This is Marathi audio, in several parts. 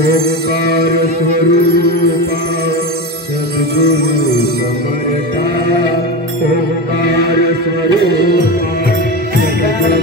Omkar Swarupa Sadguru Samartha Omkar Swarupa Sadguru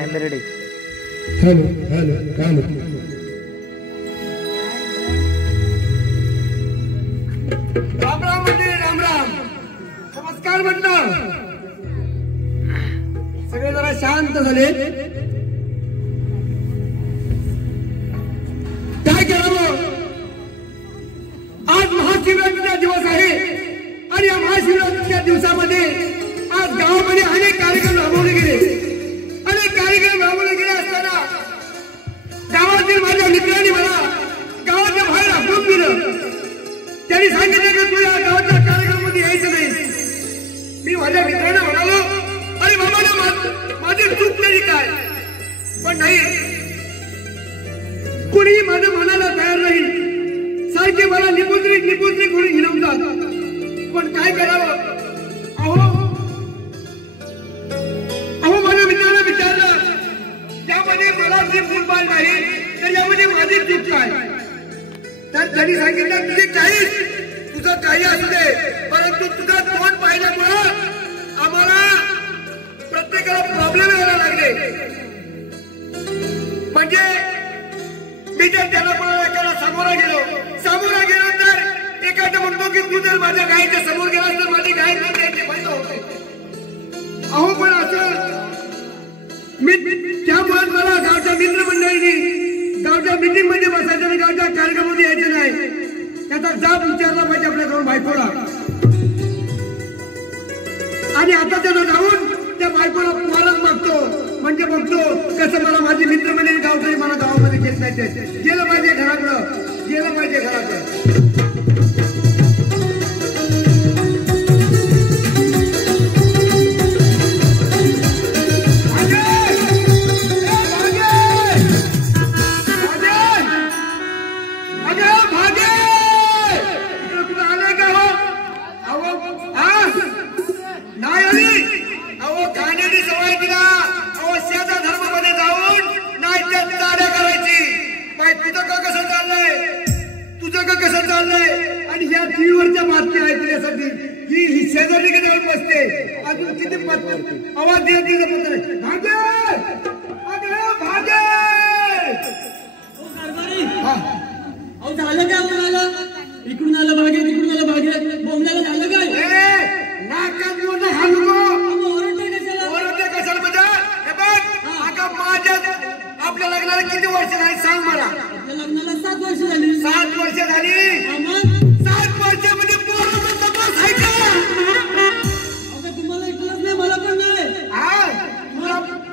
am ready. Ram Ram मंडळी, राम राम, नमस्कार म्हणणं. सगळे जरा शांत झाले. काय करावं? आज महाशिवरात्रीचा दिवस आहे आणि या महाशिवरात्रीच्या दिवसामध्ये आज गावामध्ये अनेक कार्यक्रम राबवले गेले. अनेक कार्यक्रम राबवले गेले असताना गावातील माझ्या मित्रांनी मला गावाच्या बाहेर हाकलून दिलं. त्यांनी सांगितलं की तू या गावाच्या कार्यक्रमामध्ये यायचं नाही. मी माझ्या मित्रांना म्हणालो, अरे बाबा माझी चूक तरी काय, पण नाही, कुणीही माझं म्हणायला तयार नाही. सारखे मला निपुत्री करून हिलवतात. पण काय करावं? अहो माझ्या मित्रांना विचारलं, यामध्ये मला जी फुटबॉल नाही तर यामध्ये माझी चूक काय? तर त्यांनी सांगितलं, तुझं काही असू दे, परंतु तुझं तोंड पाहिल्यामुळं आम्हाला प्रत्येकाला प्रॉब्लेम यायला लागले. म्हणजे मी जर त्याला कोणाला एकाला सामोरा गेलो तर एखादा म्हणतो की तू जर माझ्या गायीच्या समोर गेलास तर माझी गाय न द्यायची फायदा होते. अहो पण असं मी त्यामुळे मला गावच्या मित्रमंडळींनी गावच्या मीटिंग मध्ये बसायचं आणि गावच्या कार्यक्रमामध्ये यायचं नाही. त्याचा जाब विचारला पाहिजे आपल्याकडून बायकोला. आणि आता त्याला जाऊन त्या बायकोला पोरच मागतो. म्हणजे बघतो कसं मला माझे मित्रमंडळी गावकरी मला गावामध्ये घेत नाही. ते गेलं पाहिजे घराकडं. आणि ह्या टीव्हीवरच्या बातम्या ऐकण्यासाठी ही शेजारी जाऊन बसते. अजून किती आवाज देत झालं काय म्हणाला? इकडून आलं भागे तिकडून आलं भागे बोंबल्याला झालं काय? नाकात मोठं घालू ओरडते कशाला म्हणजे आता माझ्या आपल्या लग्नाला किती वर्ष झाली सांग मला? आपल्या लग्नाला 7 वर्ष झाली. 7 वर्ष झाली. 7 वर्षामध्ये पोराचा तपास आहे का? आता तुम्हाला ऐकलंच नाही मला पण नाही.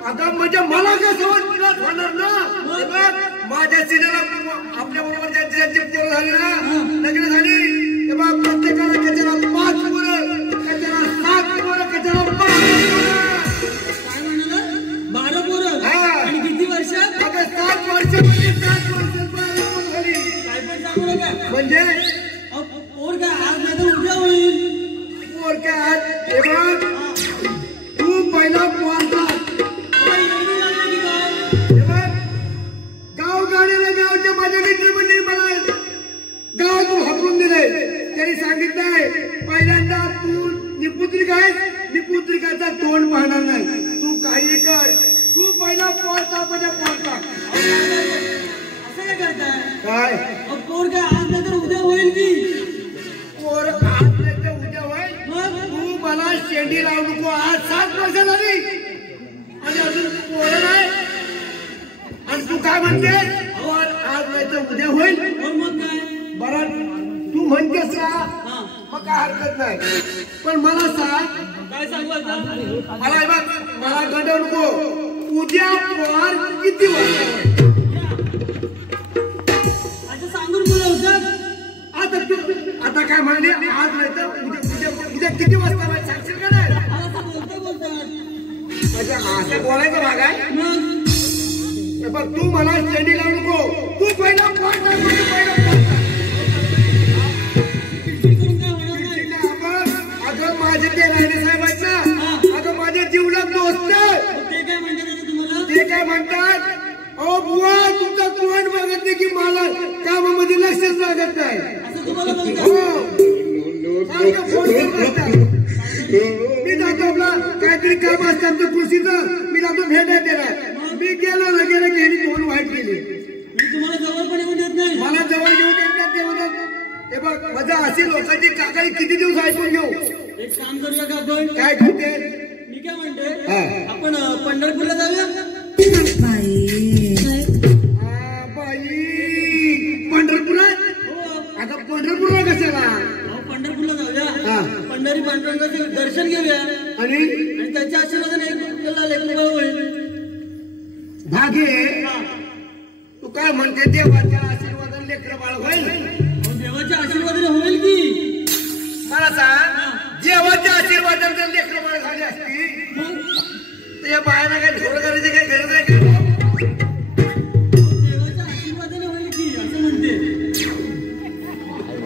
आता म्हणजे मला काय समज तुलाच होणार ना. माझ्या सिनेला आपल्या बरोबर ज्यांची पोरं झाली ना लग्न झाली तेव्हा प्रत्येकाला कशाला 5 पोरं, कशाला 7 पोरं, कशाला 5 पोरं. काय म्हणाला? 12 पोरं. आणि किती वर्षात? 7 वर्षामध्ये 7 वर्षात 12 पोरं झाली. काय पण सांगू नका. म्हणजे पोर काय आज नाही तर उद्या होईल. पोर काय आज तू पहिला पोरचा गावच्या माझ्या मित्रमंडळी मला गावातून हाकून दिले. त्यांनी सांगितलंय पहिल्यांदा तू निपुत्रिक आहेस, निपुत्रिकाचा तोंड पाहणार नाही. तू काही कर, तू पहिला पोहोचता पोहोचता. असं काय करताय? काय पोर काय आज नाही तर उद्या होईल की? पोर आज नाही तर उद्या होईल. तू मला शेंडी लावू नको. आज 7 वर्ष झाली आणि अजून पोर नाही. आणि तू काय म्हणते आज नाही तर उद्या होईल. मग काय बरं तू म्हणतेस ना मग काय हरकत नाही. पण मला सांग काय सांगू आता? मला गंडवू नको. उद्या पोर किती वाजता? असं सांगून बोलवतात. आता काय म्हणले आज नाही तर उद्या किती वाजता सांगशील का नाही? असं बोलायचं भाग आहे. बघ तू मला शेंडी लावू नको. तू पहिला अगं माझे ते राणे साहेब आहेत ना, अगं माझे जीवलग दोस्त ते काय म्हणतात, अहो बुवा तुमचा तोंड बघत नाही की मला कामामध्ये लक्षच लागत नाही. मी जातो आपला काहीतरी काम असतं आमचं कृषीचं, मी जातो भेटायला त्याला. मी गेलो ना गेलं की ह्यानी तोंड वाईट केली. तुम्हाला जवळ पण येऊन देत नाही. मला जवळ घेऊन देत नाही. ते म्हणत हे बघ माझा अशी लोकांची काकाई किती दिवस ऐकून घेऊ. एक काम करूया का आपण? काय करते? मी काय म्हणते आपण पंढरपूरला जाऊया. बाई पंढरपुरात? आता पंढरपूरला कशाला? पंढरपूरला जाऊया. पंढरी पांडुरंगाचे दर्शन घेऊया आणि त्याच्या आशीर्वादाने एक लेकरू होईल. भागे तू काय म्हणते देवाच्या आशीर्वादाने लेकरं बाळ होईल? देवाच्या आशीर्वादाने होईल की? मला सांग देवाच्या आशीर्वादाने लेकरं बाळ झाली असती तर या बाळांना काही ढोळ करायची काही गरज आहे का? देवाच्या आशीर्वादाने होईल की असं म्हणते.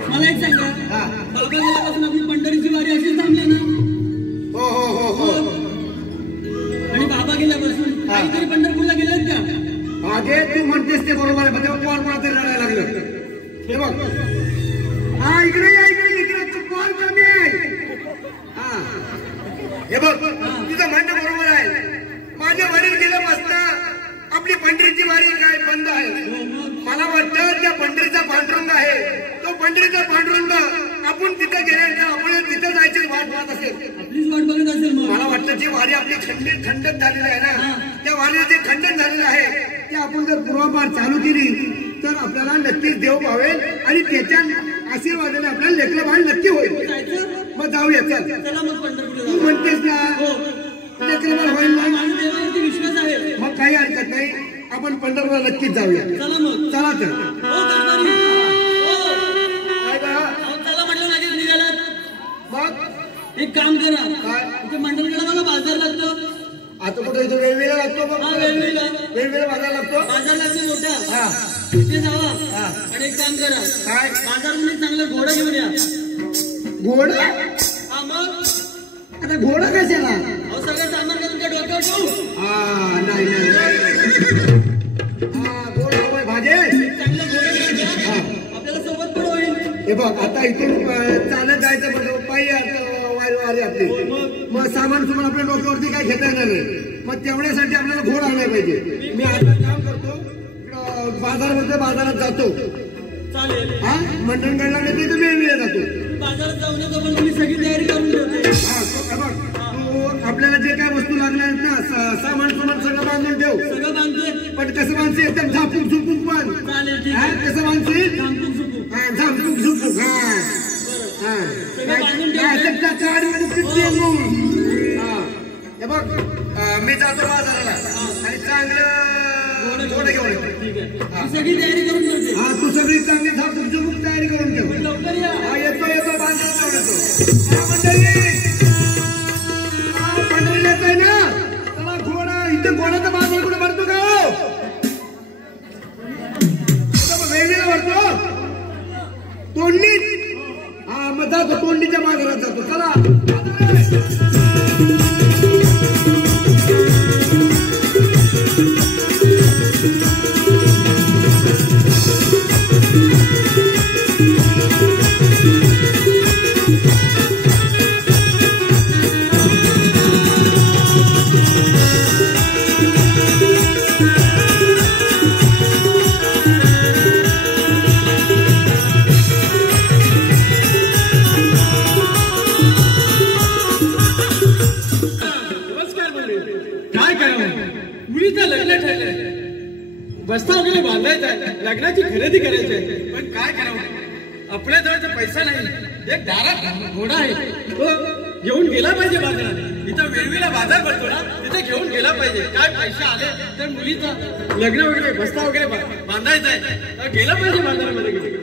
मला एक सांगा, बाबा गेल्यापासून आपली पंढरीची वारी अशी थांबली ना? हो हो हो हो. आणि बाबा गेल्यापासून काहीतरी पंढरपूरला गेलेत का? मागे तू म्हणतेस ते बरोबर आहे. पण पोर मला तरी रडायला लागलं. हे बघ इकडे या इकडे तू पोर कमी आहे. हे बघ तुझं म्हणणं बरोबर आहे. आपली पंढरीची वारी काय बंद आहे. मला वाटतं त्या पंढरीचा पांडुरंग आहे. तो पंढरीचा पांडुरंग आपण तिथं गेल्यानंतर आपण तिथं जायची वाट पाहत असेल. आपलीच वाट बघत असेल. मला वाटतं जी वारी आपली खंडन झालेली आहे ना, त्या वारीला जे खंडन झालेलं आहे ते आपण जर पूर्वापार चालू केली तर आपल्याला नक्कीच देव पावेल आणि त्याच्या आशीर्वादाने आपल्याला लेकरं बाळ नक्की होईल. मग जाऊया. चला मग पंढरपूरला. तू म्हणतेस ना लेकरं बाळ होईल ना, माझा देवावरती विश्वास आहे. मग काही हरकत नाही. आपण पंढरपूरला नक्कीच जाऊया. चला मग. चला तर. हो गणपती. काय बा चला म्हटलं लगेच निघाला. मग एक काम करा. काय इथे मंडळकडे मला बाजार लागतो. आता कुठे इथं वेळवेळा लागतो. मग हा वेगवेगळा वेळवेळा बाजार लागतो. बाजार लागतो मोठा. हा तिथे जावा. हा. आणि एक काम करा. काय बाजारामध्ये चांगलं घोडा घेऊन या. घोडा. हा मग आता घोडा कशाला. अहो सगळं सामान का तुमच्या डोक्यावर ठेवू. हा नाही हा घोडा हवाय भाजे. चांगलं घोडा घेऊन या. आपल्याला सोबत पण होईल. हे बघ आता इथून चालत जायचं म्हणजे पायी वारी आपली. मग सामान सुमान आपल्या डोक्यावरती काय घेता येणार नाही. मग तेवढ्यासाठी आपल्याला घोडा आणायला पाहिजे. मी आता काम करतो बाजारात जातो. चालेल. हा मंडणगडला नाही तिथे वेळ जातो. बाजारात जाऊ नका पण तुम्ही सगळी तयारी करून ठेवते. तू आपल्याला जे काय वस्तू लागल्या आहेत ना सामान सगळं बांधून ठेव. सगळं बांधते. पण कसं बांधते एकदम झापूक झुपूक बांध. चालेल ठीक हा आहे. कसं बांधते. थांबून सुकू. हा झापूक झुपूक. हा हा हे बघ मी जातो बाजाराला आणि चांगलं घोडं घेऊन येतो. ठीक आहे. सगळी तयारी करून ठेवते. हा तू सगळी चांगली झापूक झुपूक तयारी करून ठेव. लवकर या. हा येतो बाजारात येतो. हा मंडळी पंढरी येतोय ना. चला घोडा इथे घोड्याचा बाजार कुठे भरतो का वेगवेगळा भरतो तोंडली. हा मग जातो तोंडीच्या बाजारात जातो. चला बस्ता वगैरे बांधायचा आहे. लग्नाची खरेदी करायची आहे. पण काय करावं आपल्या जवळचा पैसा नाही. एक दारात घोडा आहे तो घेऊन गेला पाहिजे बाजारात. इथं वेगवेगळा बाजार भरतो ना तिथे घेऊन गेला पाहिजे. काय पैसे आले तर मुलीचं लग्न वगैरे बस्ता वगैरे बांधायचा आहे तर गेला पाहिजे बाजारामध्ये.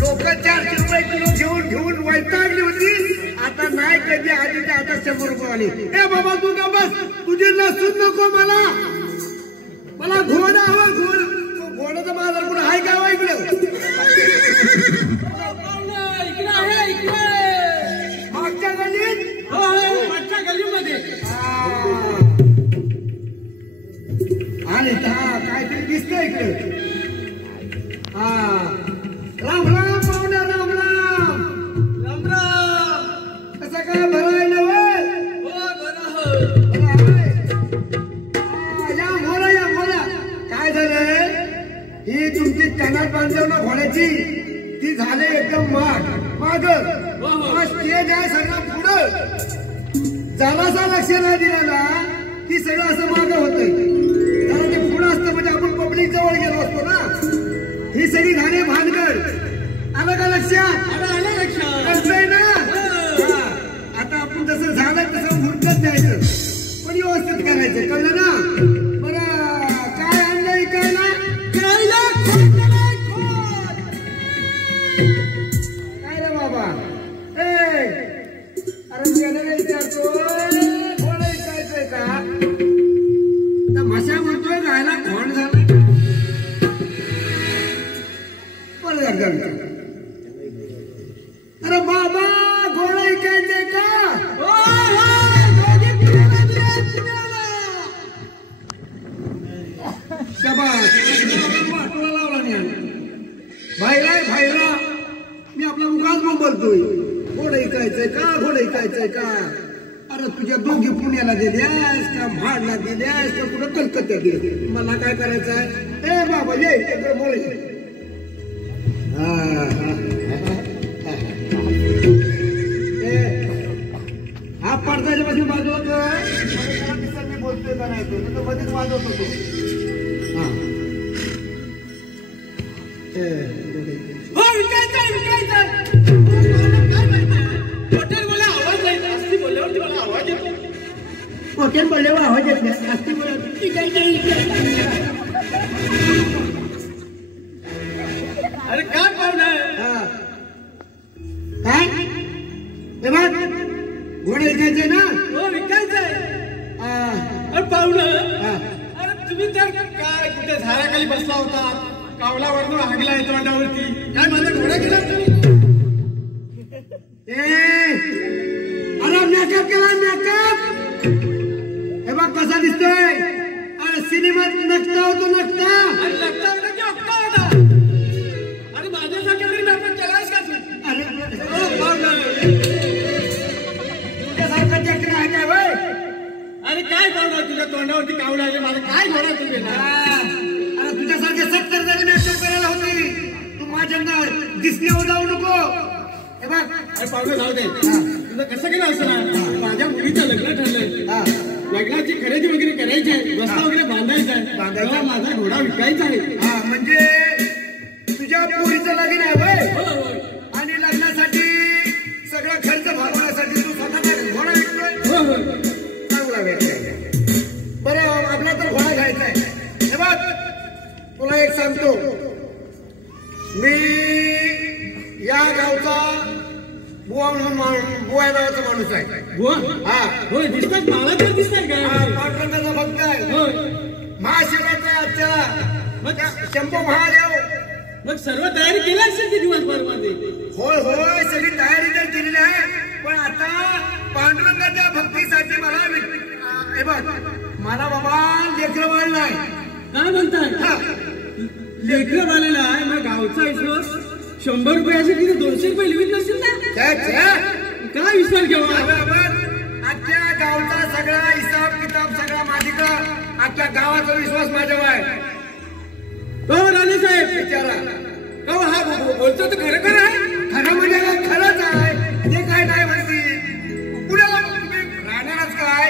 लोक 400 रुपये किलो घेऊन वैतागली होती. आता नाही कधी आधी आता 100 रुपये आले. ए बाबा तू का बस तुझी लसूण नको मला घोडा हवा. घोड्याचा बाजार कुठं आहे का इकडे. मागच्या गल्लीत. मागच्या गल्लीमध्ये आणि काहीतरी दिसतंय इकडे. हा राम राम पाहुण्या राम राम. राम राम. कसं काय बरं आहे ना. बोला काय झालंय. ही तुमची कनात बांधव ना घोड्याची ती झाले एकदम माग स्टेज आहे सगळं पुढं. जरासा लक्ष नाही दिला ना की सगळं असं मागं होतंय. जरा ते पुढं असतं म्हणजे आपण पब्लिक जवळ गेलो असतो ना. म्हणतोय गायला खोंड झालं. अरे बाबा घोडा ऐकायचंय का? भाईला मी आपला मुखात बोलतोय. घोडा ऐकायचंय का? घोडा ऐकायचंय का? अरे तुझ्या दोघी पुण्याला दिल्यास का म्हाडला दिल्यास का तुला कलकत्त्यात दिले? मला काय करायचं आहे? ए बाबा ये इकडे बोलायचं. हा पडद्याच्या पासून बाजूला कर. मी बोलतोय का नाही तो मध्येच वाजवत होतो. हॉटेल बोलल्यावर आवाज येत नाही. असती अरे काय पाहुणा काय हे बघ घोडा विकायचंय ना? हो विकायचंय. अरे पाहुणा अरे तुम्ही तर काय कुठे झाडाखाली बसला होता, कावलावरनं हागलाय तोंडावरती, काय माझा घोडा गेला तुम्ही? अरे मेकअप केला मेकअप. हे बघ कसा दिसतोय. अरे सिनेमात नकटा होतो नकटा. अरे लगता होता की ऑक्टा होता? अरे माझ्यासाठी आपण केलायस का तू? अरे पाहुणा तुझ्यासारखा चक्र आहे काय भाई? अरे काय पाहुणा तुझ्या तोंडावरती कावला आले, माझा काय घोडा तू गेला? अरे तुझ्यासारखे 70 जण मेकअप करायला होती. तू माझ्यांना दिसण्यावर जाऊ नको. हे बघ अरे पाहुणा जाऊ दे. तुझं कसं केलं असं ना, माझ्या मुलीचं लग्न ठरलंय, लग्नाची खरेदी वगैरे करायची आहे, रस्ता वगैरे बांधायचा आहे, तेव्हा माझा घोडा विकायचा आहे. म्हणजे तुझ्या पोरीचं लगीन आहे भाई आणि लग्नासाठी सगळा खर्च भागवण्यासाठी तू स्वतः घोडा विकतोय. चांगला वेळ बरं आपला तर घोडा घ्यायचा आहे. हे बघ तुला एक सांगतो, मी या गावचा बुवा नावाचा माणूस आहे. होय दिसतात मला तर दिसतात काय? पांडुरंगाचा भक्त आहे. महाशिवरात्र आजच्या शंभू महादेव. मग सर्व तयारी केली असेल की दिवसभर मध्ये? होय होय सगळी तयारी तर केलेली आहे. पण आता पांडुरंगाच्या भक्तीसाठी मला हे बघ मला बाबा लेकरं बाळ नाही. काय म्हणताय? लेकरं बाळाला आहे मग गावचा विश्वास 100 रुपयाचे तिथे 200 रुपये लिहित नसेल ना? काय विचार घेवा? अख्ख्या गावचा सगळा हिसाब किताब सगळा माझीकडं. अख्ख्या गावाचा विश्वास माझ्यावर आहे. राणे साहेब विचारा हा बोलतो तर खरं खरं आहे? खरं म्हणजे खरंच आहे. ते काय नाही माहिती. कुणाला तुम्ही राहणारच काय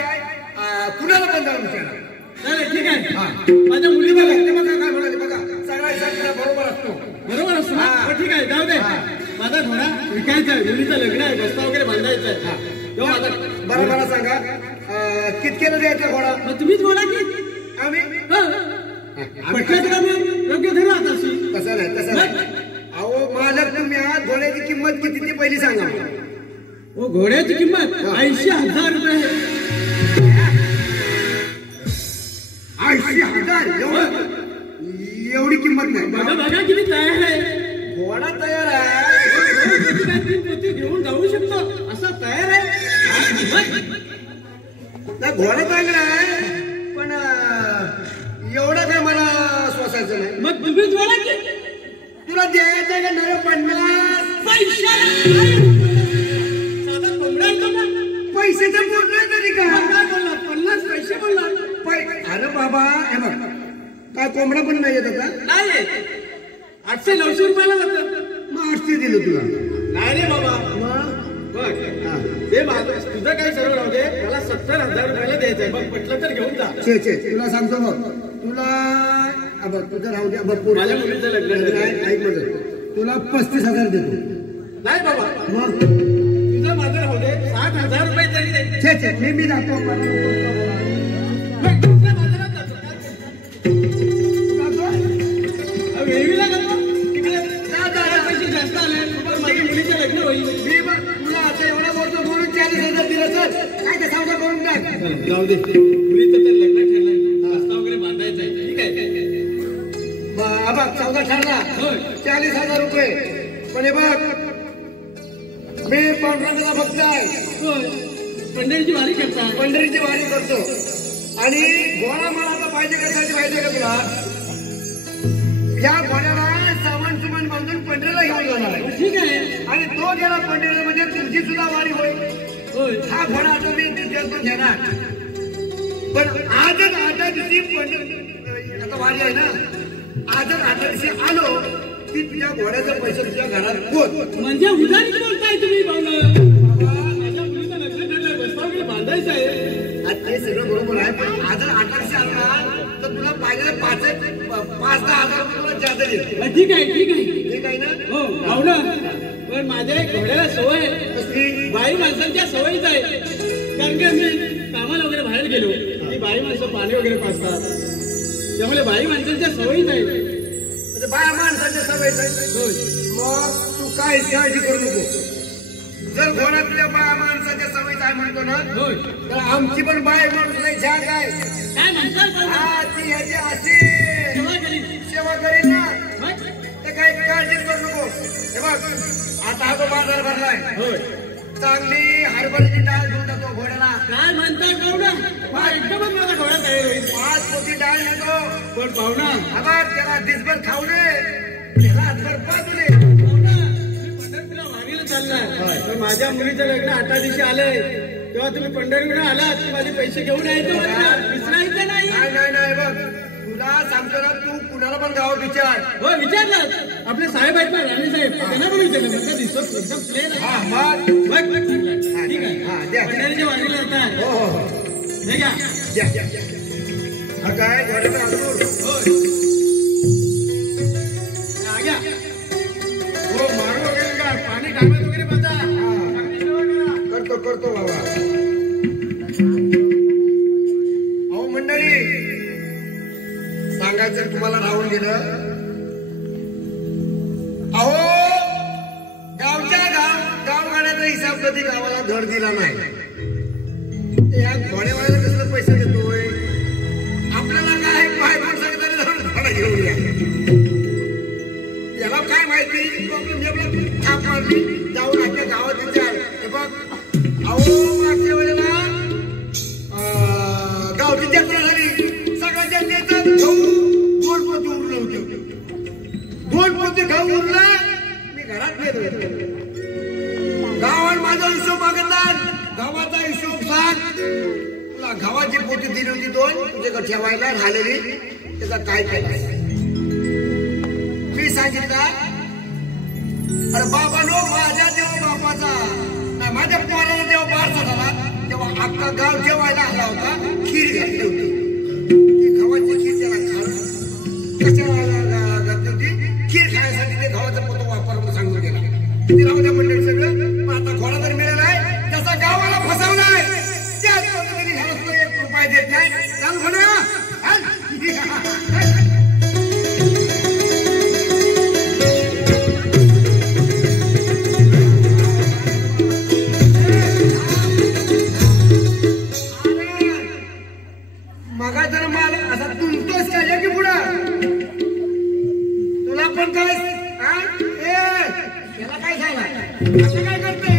कुणाला पण जाऊन विचारा. चालेल ठीक आहे. माझ्या मुली बघा काय म्हणाले बघा सगळा हिसाब बरोबर असतो. बरोबर असतो. ठीक आहे जाऊ दे. माझा घोडा विकायचा आहे, मुलीचं लग्न आहे, रस्ता वगैरे बांधायचा आहे. बरं मला सांगा कितकेला द्यायचा घोडा? मग तुम्हीच बोला की आम्ही योग्य धरू आता. कसं नाही तसं नाही. अहो मालक तुम्ही आज घोड्याची किंमत किती ती पहिली सांगा. हो घोड्याची किंमत 80,000 रुपये आहे. 80,000 एवढी किंमत नाही. बघा किती तयार आहे. घोडा तयार आहे. घेऊन जाऊ शकतो असा तयार आहे. घोडा चांगला आहे पण एवढं काय मला सोसायचं नाही. मग तुम्हीच बोला की तुला द्यायचं का नाही? 50 पैशाचं बोललोय तरी का? काय बोलला? 50 पैसे बोलला? अरे बाबा हे बघ काय कोंबडा पण नाही येत आता. नाही 800-900 रुपयाला जातं. मग 800 दिलं तुला. नाही रे बाबा. बघ ते माझं तुझं काही सर्व राहू दे. मला 70,000 रुपयाला द्यायचंय. बघ म्हटलं तर घेऊन जा. तुला सांगतो बघ तुला बघ तुझं राहू द्या. बघ माझ्या मुलीचं लग्न आहे. ऐक माझं तुला 35,000 देतो. नाही बाबा मग तुझं माझं राहू दे. 60,000 रुपये तरी दे. मी जातो. वेगळीला जातो तिकडे पैसे जास्त आले. माझ्या मुलीचं लग्न होईल. तुला आता एवढा मोठं बोलून 40,000 दिलं तर काय ते सावधा करून टाक. जाऊ दे. मुलीचं तर लग्न ठरलंय, रस्ता वगैरे बांधायचा आहे. हा बघ चौदा ठरला होय 40,000 रुपये. पण हे बघ मी पांडुरंगाचा भक्त आहे. होय पंढरीची वारी करता पंढरीची वारी करतो आणि घोडा मला आता पाहिजे कशासाठी पाहिजे का तुला? या घोड्याला सामान सुमान बांधून पंढरीला घेऊन जाणार आहे. ठीक आहे आणि तो गेला पंढरीला म्हणजे तुमची सुद्धा वारी होईल. होय हा घोडा आता मी तिच्यातून घेणार. पण आजच आठव्या दिवशी पंढरी आता वारी आहे ना, आजच आठव्या दिवशी आलो की तुझ्या घोड्याचा पैसे तुझ्या घरात पोच. म्हणजे उदारीच बोलताय तुम्ही माझ्या मुलीचं लग्न ठरलंय बसता वगैरे बांधायचं आहे. ते सगळं बरोबर आहे. पण आज 1800 आला तर तुला पाहिजे 5-10 हजार तुला जास्त येईल. ठीक आहे ठीक आहे ठीक आहे ना? हो भाऊ ना. पण माझ्या घोड्याला सवय कसली? बाई माणसांच्या सवयीच आहे. कारण की मी कामाला वगैरे बाहेर गेलो की बाई माणसं पाणी वगैरे पाजतात. त्यामुळे बाई माणसांच्या सवयीच आहे. म्हणजे बाया माणसाच्या सवयीच आहे. होय मग तू काय काळजी करू नको. जर घोडा तुझ्या बाया माणसाच्या सवयीच आहे म्हणतो ना, होय तर आमची पण बाय माणूस नाही झाक आहे. काय म्हणतात हा ती ह्याची अशी सेवा करीन. सेवा करेल ना, होय ते काही काळजी करू नको. हे बघ आता हा तो बाजार भरलाय. होय चांगली हरभऱ्याची डाळ घेऊन जातो घोड्याला. काय म्हणतात पाहुणा? हा एकदमच माझा घोडा तयार होईल. 5 पोती डाळ देतो. पण पाहुणा हा बघ त्याला दिसभर खाऊ नये, त्याला हातभर पाजू नये. पाहुणा मी पंढरपूरला वारीला चाललाय. पण माझ्या मुलीचं लग्न 8 दिवशी आलंय. तेव्हा तुम्ही पंढरपूरला आलात की माझे पैसे घेऊन यायचे म्हटलं. विसरायचं नाही. नाही नाही नाही बघ तुला सांगतो ना, तू कुणाला पण गावात विचार. हो विचारलं आपले साहेब आहेत ना राणे साहेब त्यांना पण विचारलं. म्हणतात दिसत एकदम प्लेन आहे. हा मग ठीक आहे हा द्या. पंढरीच्या वारीला जातात. हो हो हो हे घ्या. द्या द्या द्या. हा काय घोड्याचा अजून होय हा घ्या. हो मारू वगैरे का पाणी टाकत वगैरे बसा. चांगली सेवा करा. करतो करतो बाबा. अहो मंडळी सांगायचं तुम्हाला राहून गेलं. अहो गावगाड्याचा हिसाब कधी गावाला धड दिला नाही. या घोड्यावाल्याला कसलं पैसे देतोय? आपल्याला काय पाय पण सांगताना भाडा घेऊन या. याला काय माहिती आपला थाप मारली जाऊन आपल्या गावात विचार. हे बघ अहो मागच्या वेळेला गावची जत्रा झाली. सगळ्या जत्रेचं खाऊ 2 पोती उरलं होते. 2 पोती खाऊ उरला. मी घरात गेलो. गावात माझा हिशोब मागतात. गावाचा हिशोब सांग. तुला गावाची पोती दिली होती 2 तुझ्याकडे ठेवायला राहिलेली. त्याचा काय केलं? मी सांगितलं अरे बाबानो माझ्या देव बापाचा नाही माझ्या पोराला जेव्हा बारसा झाला तेव्हा अख्खा गाव जेवायला आला होता. खीर घातली होती. ती गव्हाची खीर त्याला कशाला घातली होती? खीर खाण्यासाठी ते गव्हाचा पोत वापरला सांगून गेला. किती राहू द्या मंडळी सगळं. पण आता घोडा तर मिळाला आहे त्याचा गावाला फसवलाय. त्याच पद्धतीने ह्याला सुद्धा 1 रुपया देत नाही. चाल घोडा मगा जर माल असा तुमतोच काय की पुढं तुला पण काय याला काय झालं? असं काय करते?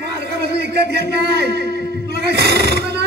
मार्गापासून इकत घेत नाही. तुला काय सांगतो नाही.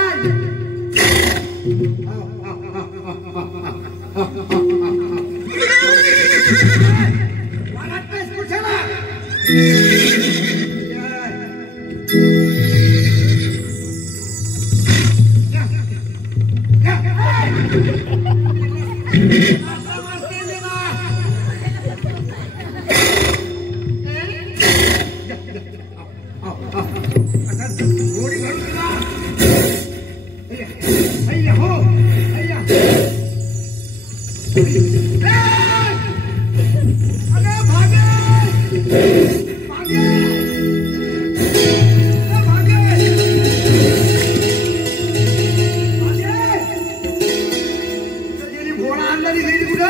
घोडा आणला गाडी गेली कुठं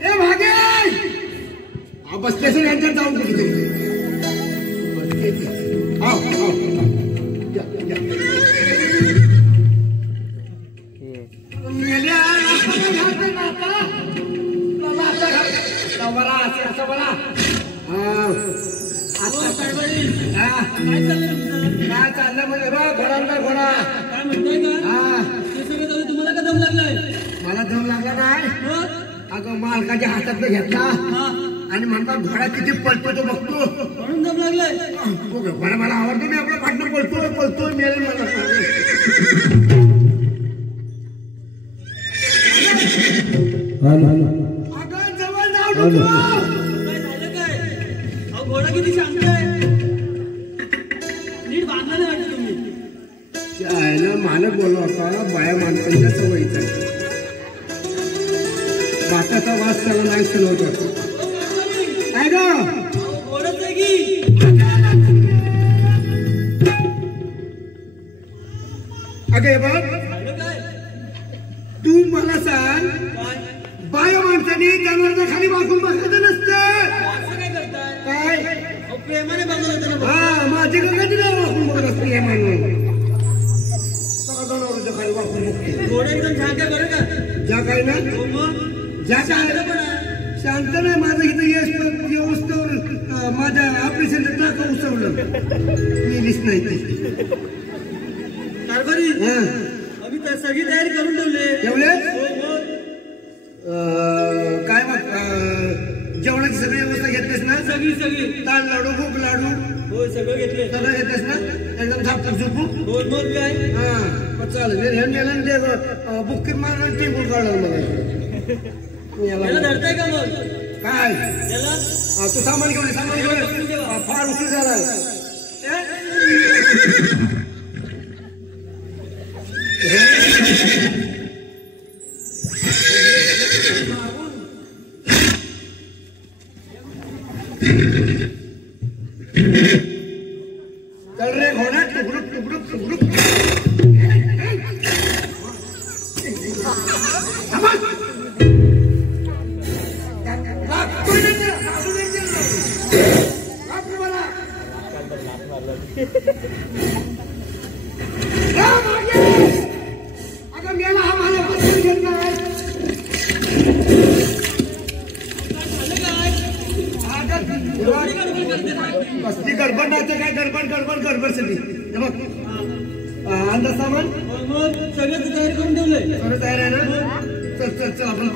ए भागे बस स्टेशन यांच्यात जाऊन कुठे काय चाललं म्हणजे बा घोडा घोडा काय म्हणताय का ते सगळं जाऊ तुम्हाला का दम लागलाय मला दम लागला नाही अगं मालकाच्या हातात घेतला आणि म्हणता घोडा किती पळतो तो बघतो म्हणून दम लागलाय घोडा मला आवडतो मी आपल्या पाठनं पळतो मेल मला अगं जवळ जाऊ नको काय झालं काय अहो घोडा किती शांत आहे नीट बांधला नाही वाटत तुम्ही त्याला मालक बोलला होता बाया माणसांच्या सवयीचा भाताचा वास त्याला नाही सलवत काय ग घोडच आहे की अगे बघ झालं काय तू मला सांग काय बाया माणसाने जनावरांच्या खाली वाकून बसायचं नसतं असं काय करताय काय अहो प्रेमाने बांधलं होतं ना हा माझी गंगाची नाही वाकून बघत असते हे मानव जनावरांच्या खाली वाकून बघते घोडा एकदम शांत आहे बरं का ज्या काय ना हो मग ज्या काय पण आहे शांत नाही माझं इथं यश व्यवस्थेवर माझ्या ऑपरेशनचं टाकं उसवलं नेलीच नाही ते कारभारी हा आम्ही सगळी तयारी करून ठेवले ठेवले? हो मग काय मग जेवणाची सगळी व्यवस्था घेतलीस ना सगळी ताण लाडू भूक लाडू हो सगळं घेतले सगळं घेतलंस ना एकदम झापूक झुपूक हो मग काय हा मग चालेल हे नेलं ते बुकिंग मारून टिंबूल काढलं मला याला धरताय का मग काय याला तू सामान घेऊन फार उशीर झाला चल रे घोडा टुकडुक अगं मेला हा मला कसली गडबड नाही काय गडबड सगळी बघ अंदाज सामान मग सगळं तयारी करून ठेवलंय सगळं तयार आहे ना चल आपण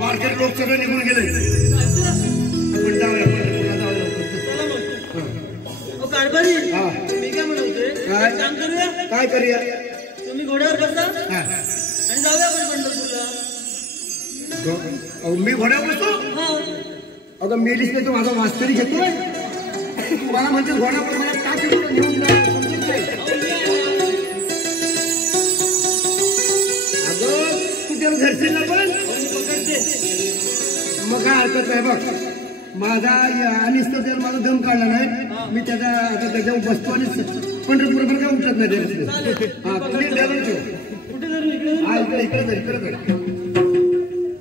वारकरी लोक सगळे निघून गेले आपण जाऊया चला मग हो कारभारी हा. मी काय म्हणतोय काय? एक काम करूया काय करूया तुम्ही घोड्यावर बसा हा. आणि जाऊया आपण पंढरपूरला मी घोड्यावर बसतो हा अगं मेलीच नाही तू माझा मास्तरी घेतोय मला म्हणजे घोड्यावर मला टाकी घेऊन जा समजत नाही. अगं तू त्याला धरशील ना पण मग काय हरकत नाही बघ माझा आणि त्याला माझा दम काढला नाही मी त्याचा आता त्याच्यावर बसतो आणि पंढरपूर पण काय उठत नाही त्याला हा तुम्ही द्यायला ठेव कुठे धरू इकडे हा इकडे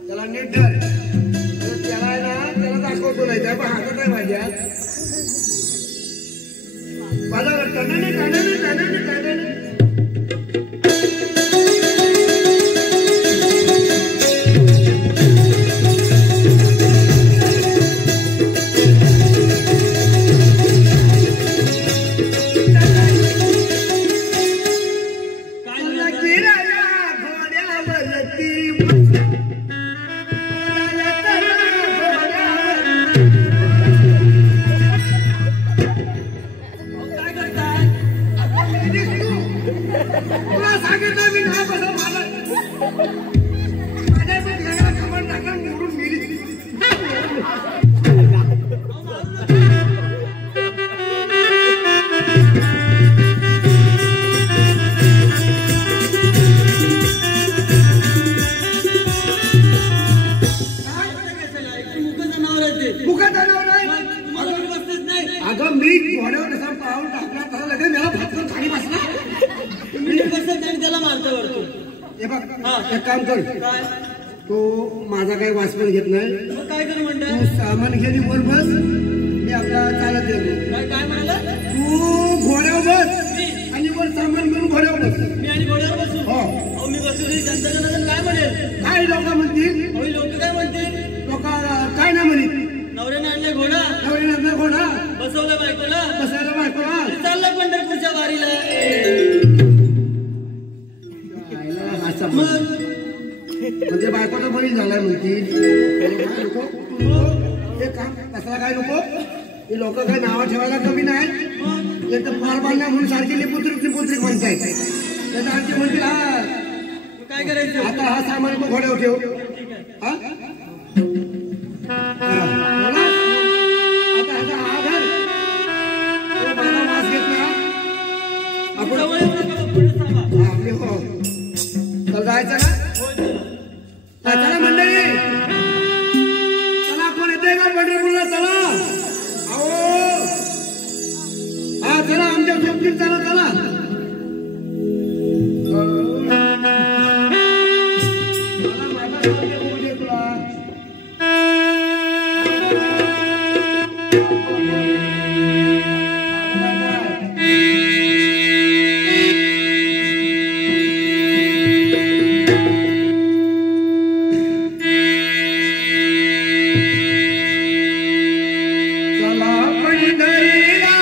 त्याला नीट धर त्याला आहे ना त्याला दाखवतो नाही त्या पण हातात आहे माझ्या माझा टनाने तुला सांगितलं मी नाही बसा मला माझ्या पण घराला खबर टाकला निवडून गेली मुका जनावर आहे अगं मी घोड्यावर कसा पाहून टाकला तसा लगेच मला भातकर खाली बसला त्याला मारता वरतो हे बघ हा. एक काम कर काय तो माझा काही वाचपण घेत नाही मग काय करू म्हणता तू सामान घेणी वर बस मी आपला चालत येतो काय काय म्हणाला तू घोड्यावर बस आणि वर सामान घेऊन घोड्यावर बस मी आणि घोड्यावर बसू हो अहो मी बसू तरी जनता जनार्दन काय म्हणेल काय लोक म्हणतील अहो लोक काय म्हणतील लोक काय नाही म्हणतील नवऱ्याने आणले घोडा नवऱ्यानंतर घोडा बसवलं बायकोला बसायला बायकोला चाललं पंढरपूरच्या वारीला असं मग म्हणजे बायकोचा बळी झालाय म्हणतील नको हे काम कसला काय नको हे लोक काय नावं ठेवायला कमी नाही एक तर फार बांधण्या म्हणून सारखी लिपुत्रिक म्हणतायत त्याचा आणखी म्हणतील हा मग काय करायचं आता हा सामान तो घोड्यावर ठेव हा बोला. आता हा घर तो बाबा वास घेत ना आपण जवळ येऊ नका बा, पुढे थांबा हा, मी हो चल जायचं ना चला मंडळी चला कोण येते का पंढरपूरला चला अहो हा चला आमच्या सोबतीत चला चला मला माझा सोबत होऊ दे तुला चला पंढरीला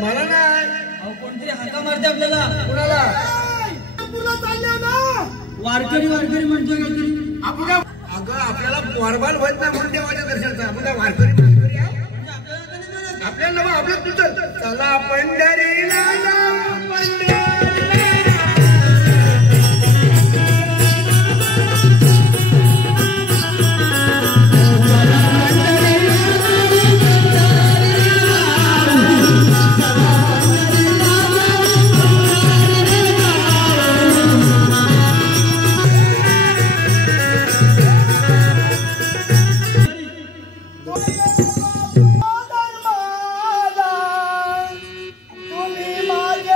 मला नाही अहो कोणतरी हाका मारते आपल्याला कुणाला वारकरी वारकरी म्हणतोय काहीतरी आपण काय अगं आपल्याला वरबाल होत नाही म्हणून देवाच्या दर्शनाचा आपण काय वारकरी आहे? म्हणजे आपल्याला का नाही मिळत? आपल्याला नवं आपलं तुझं चला पंढरीला जाऊ, पंढरीला. तुम्ही माझे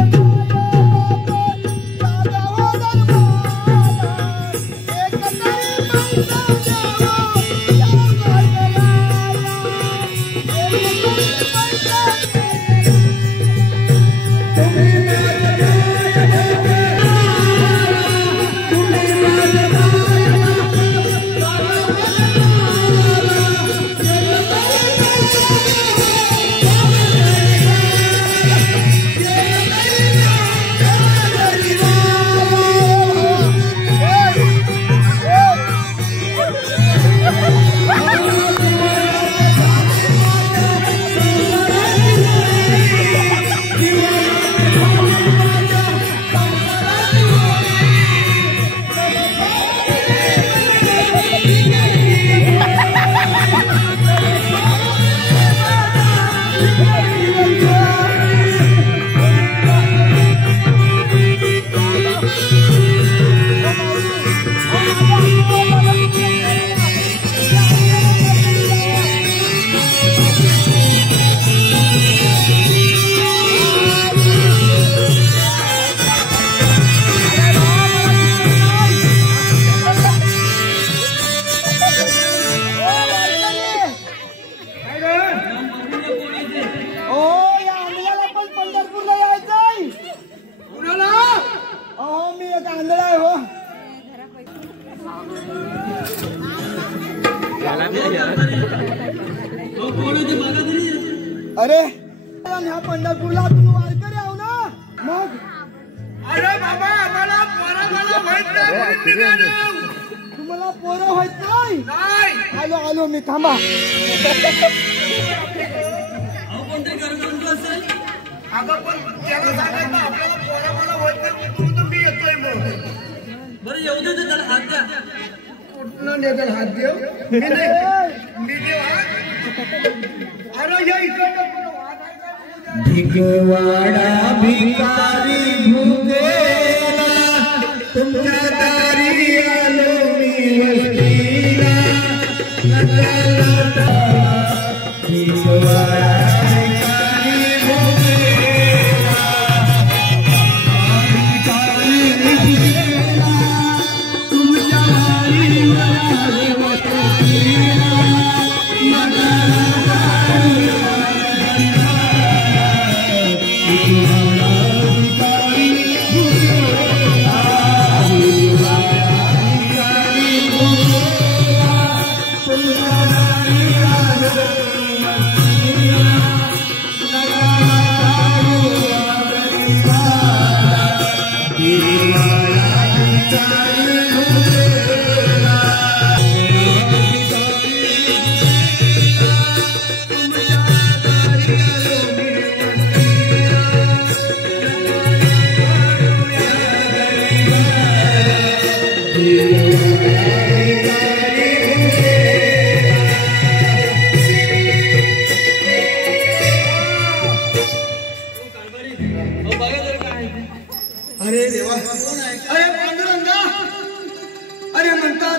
अरे ह्या पंढरपूरला तुम्ही वारकरी आहो ना मग अरे बाबा आम्हाला तुम्हाला पोरं होत नाही आलो मी थांबा अगं पण त्याला सांगायचं आपल्याला पोरा होत नाही तुम्ही येतोय मग बरं येऊ दे त्याला हात द्या कुठनं नेतर हात देव मी देव अरे या इकडं भिगवाडा भिकारी भुगेला तुमच्या दारी आलो मी वस्तीला नकळता भिगवाडा भिकारी भुगेला तुमच्या दारी आलो वस्तीला अरे देवा अरे पांडुरंगा अरे म्हणतात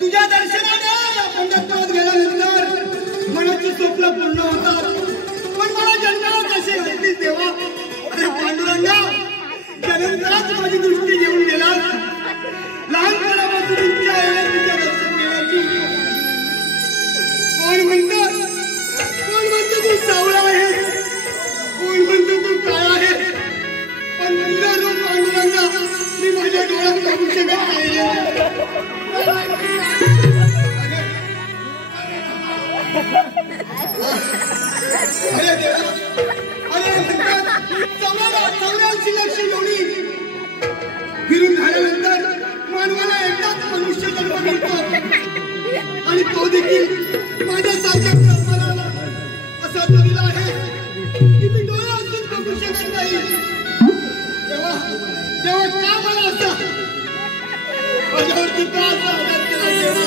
तुझ्या दर्शनाने या पंढरपुरात गेल्यानंतर मनाची स्वप्न पूर्ण होतात पण मला जन्माला कसे घडलीस देवा अरे पांडुरंगा जन्मताच माझी दृष्टी घेऊन गेला लहानपणापासून इच्छा आहे तुझ्या दर्शन घेण्याची कोण म्हणतं तू सावळा आहे कोण म्हणतं तू काळा आहे पण तुझं रूप पांडुरंगा मी माझ्या डोळ्यात बघू शकत नाही अरे देवा अरे चौऱ्याऐंशी लक्ष जोडी फिरून झाल्यानंतर मानवाला एकदाच मनुष्य जन्म मिळतो आणि तो देखील माझ्यासारख्या ब्रह्मणाला असा दिलेला आहे की मी डोळे असून बघू शकत नाही तेव्हा का मला असा माझ्यावरती का असा आघात केला देवा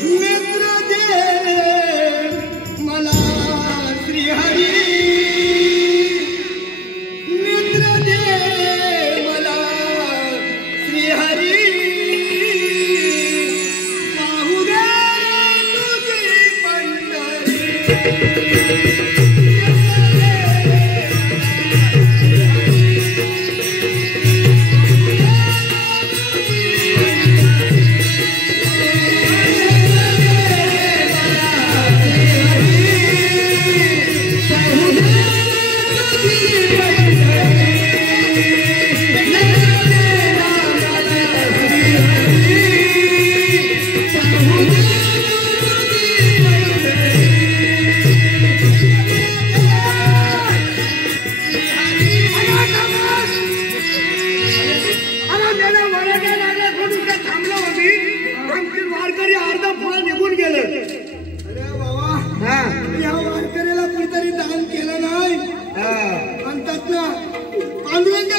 नेत्र दे मला श्रीहरी नेत्र दे मला श्रीहरी पाहू दे तुझी पंढरी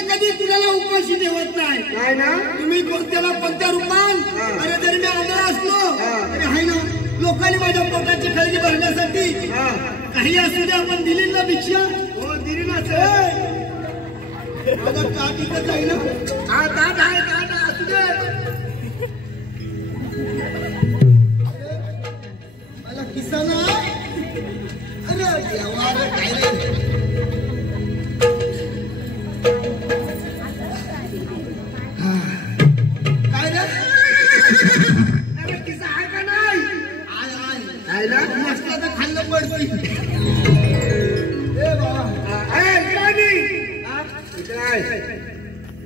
कधी कुणाला उपाशी ठेवत नाही ना तुम्ही कोणत्याला कोणत्या रूपात अरे जरी मी आंधळा असलो तरी आहे ना लोकांनी माझ्या पोटाची खळगी भरण्यासाठी काही असू दे आपण दिली ना भिक्षा हो दिली ना माझा काट इथं जाईल ना हा काट आहे काट असू दे मला किस्सा ना अरे काय रे खाल्लं पडतोय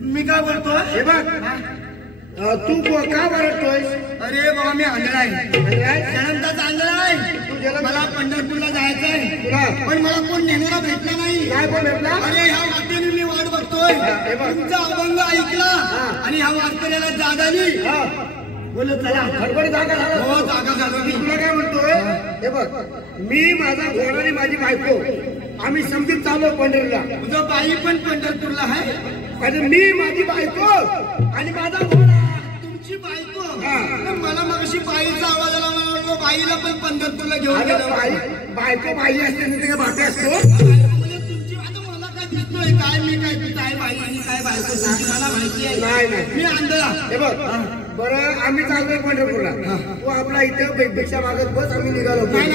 मी काय बोलतो हे बघ तू का बरडतोय? अरे बाबा मी आंधळा आहे, जन्मताच आंधळा आहे. मला पंढरपूरला जायचंय तुला पण मला कोण नेणारा भेटला नाही. काय कोण भेटला? अरे ह्या वाटेने मी वाट बघतोय, तुमचा अभंग ऐकला आणि ह्या वाटकऱ्याला जाग आली. बोल चला हडबड जागा झाला. हो जागा झालो. मी तुला काय म्हणतोय, हे बघ मी माझा घोडा आणि माझी बायको आम्ही समजून चाललो पंढरीला. तुझं बाई पण पंढरपूरला आहे आणि मी माझी बायको आणि माझा घोडा. तुमची बायको? मला मगाशी बाईचा आवाज आला, मला वाटलं बाईला पण पंढरपूरला घेऊन गेलो. बायको बाई असते ना, ते बाटे असतो. म्हणजे तुमची आता मला काय दिसतोय काय मी काय काय बाई आणि काय बायको तुमची मला माहिती आहे. नाही मी आंधळा. हे बघ बरं आम्ही चाललोय पंढरपूरला. तू आपला इथं भिक्षा मागत बस, आम्ही निघालो. नाही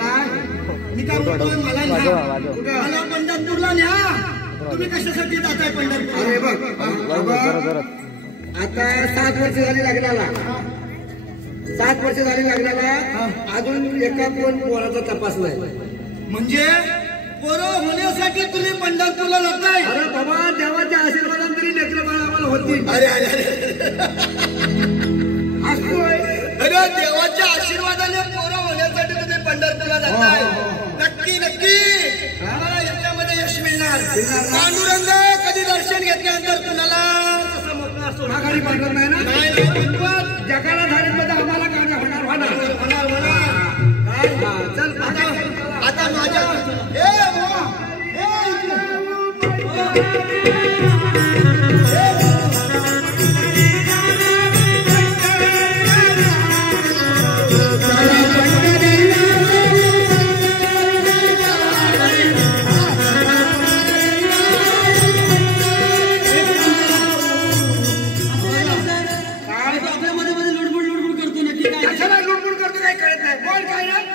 काय मी काय म्हणतोय, मला पंढरपूरला न्या. तुम्ही कशासाठी जाताय पंढरपूर? अरे बघ आता 7 वर्ष झाली लग्नाला. 7 वर्ष झाली लग्नाला, अजून एका पण पोराचा तपास नाही. म्हणजे पोरं होण्यासाठी तुम्ही पंढरपूरला जाताय? अरे बाबा देवाच्या आशीर्वादाने तरी लेकरं बाळ आम्हाला होती. अरे अरे अरे असतोय. अरे देवाच्या आशीर्वादाने पोरं होण्यासाठी तुम्ही पंढरपूरला जाताय? नक्की नक्की मला याच्यामध्ये यश मिळणार. पांडुरंग कधी दर्शन घेतल्यानंतर कुणाला तसं मोकळा असतो माघारी पाठवत नाही ना. नाही जगाला झाले आम्हाला काय होणार चल आता माझ्या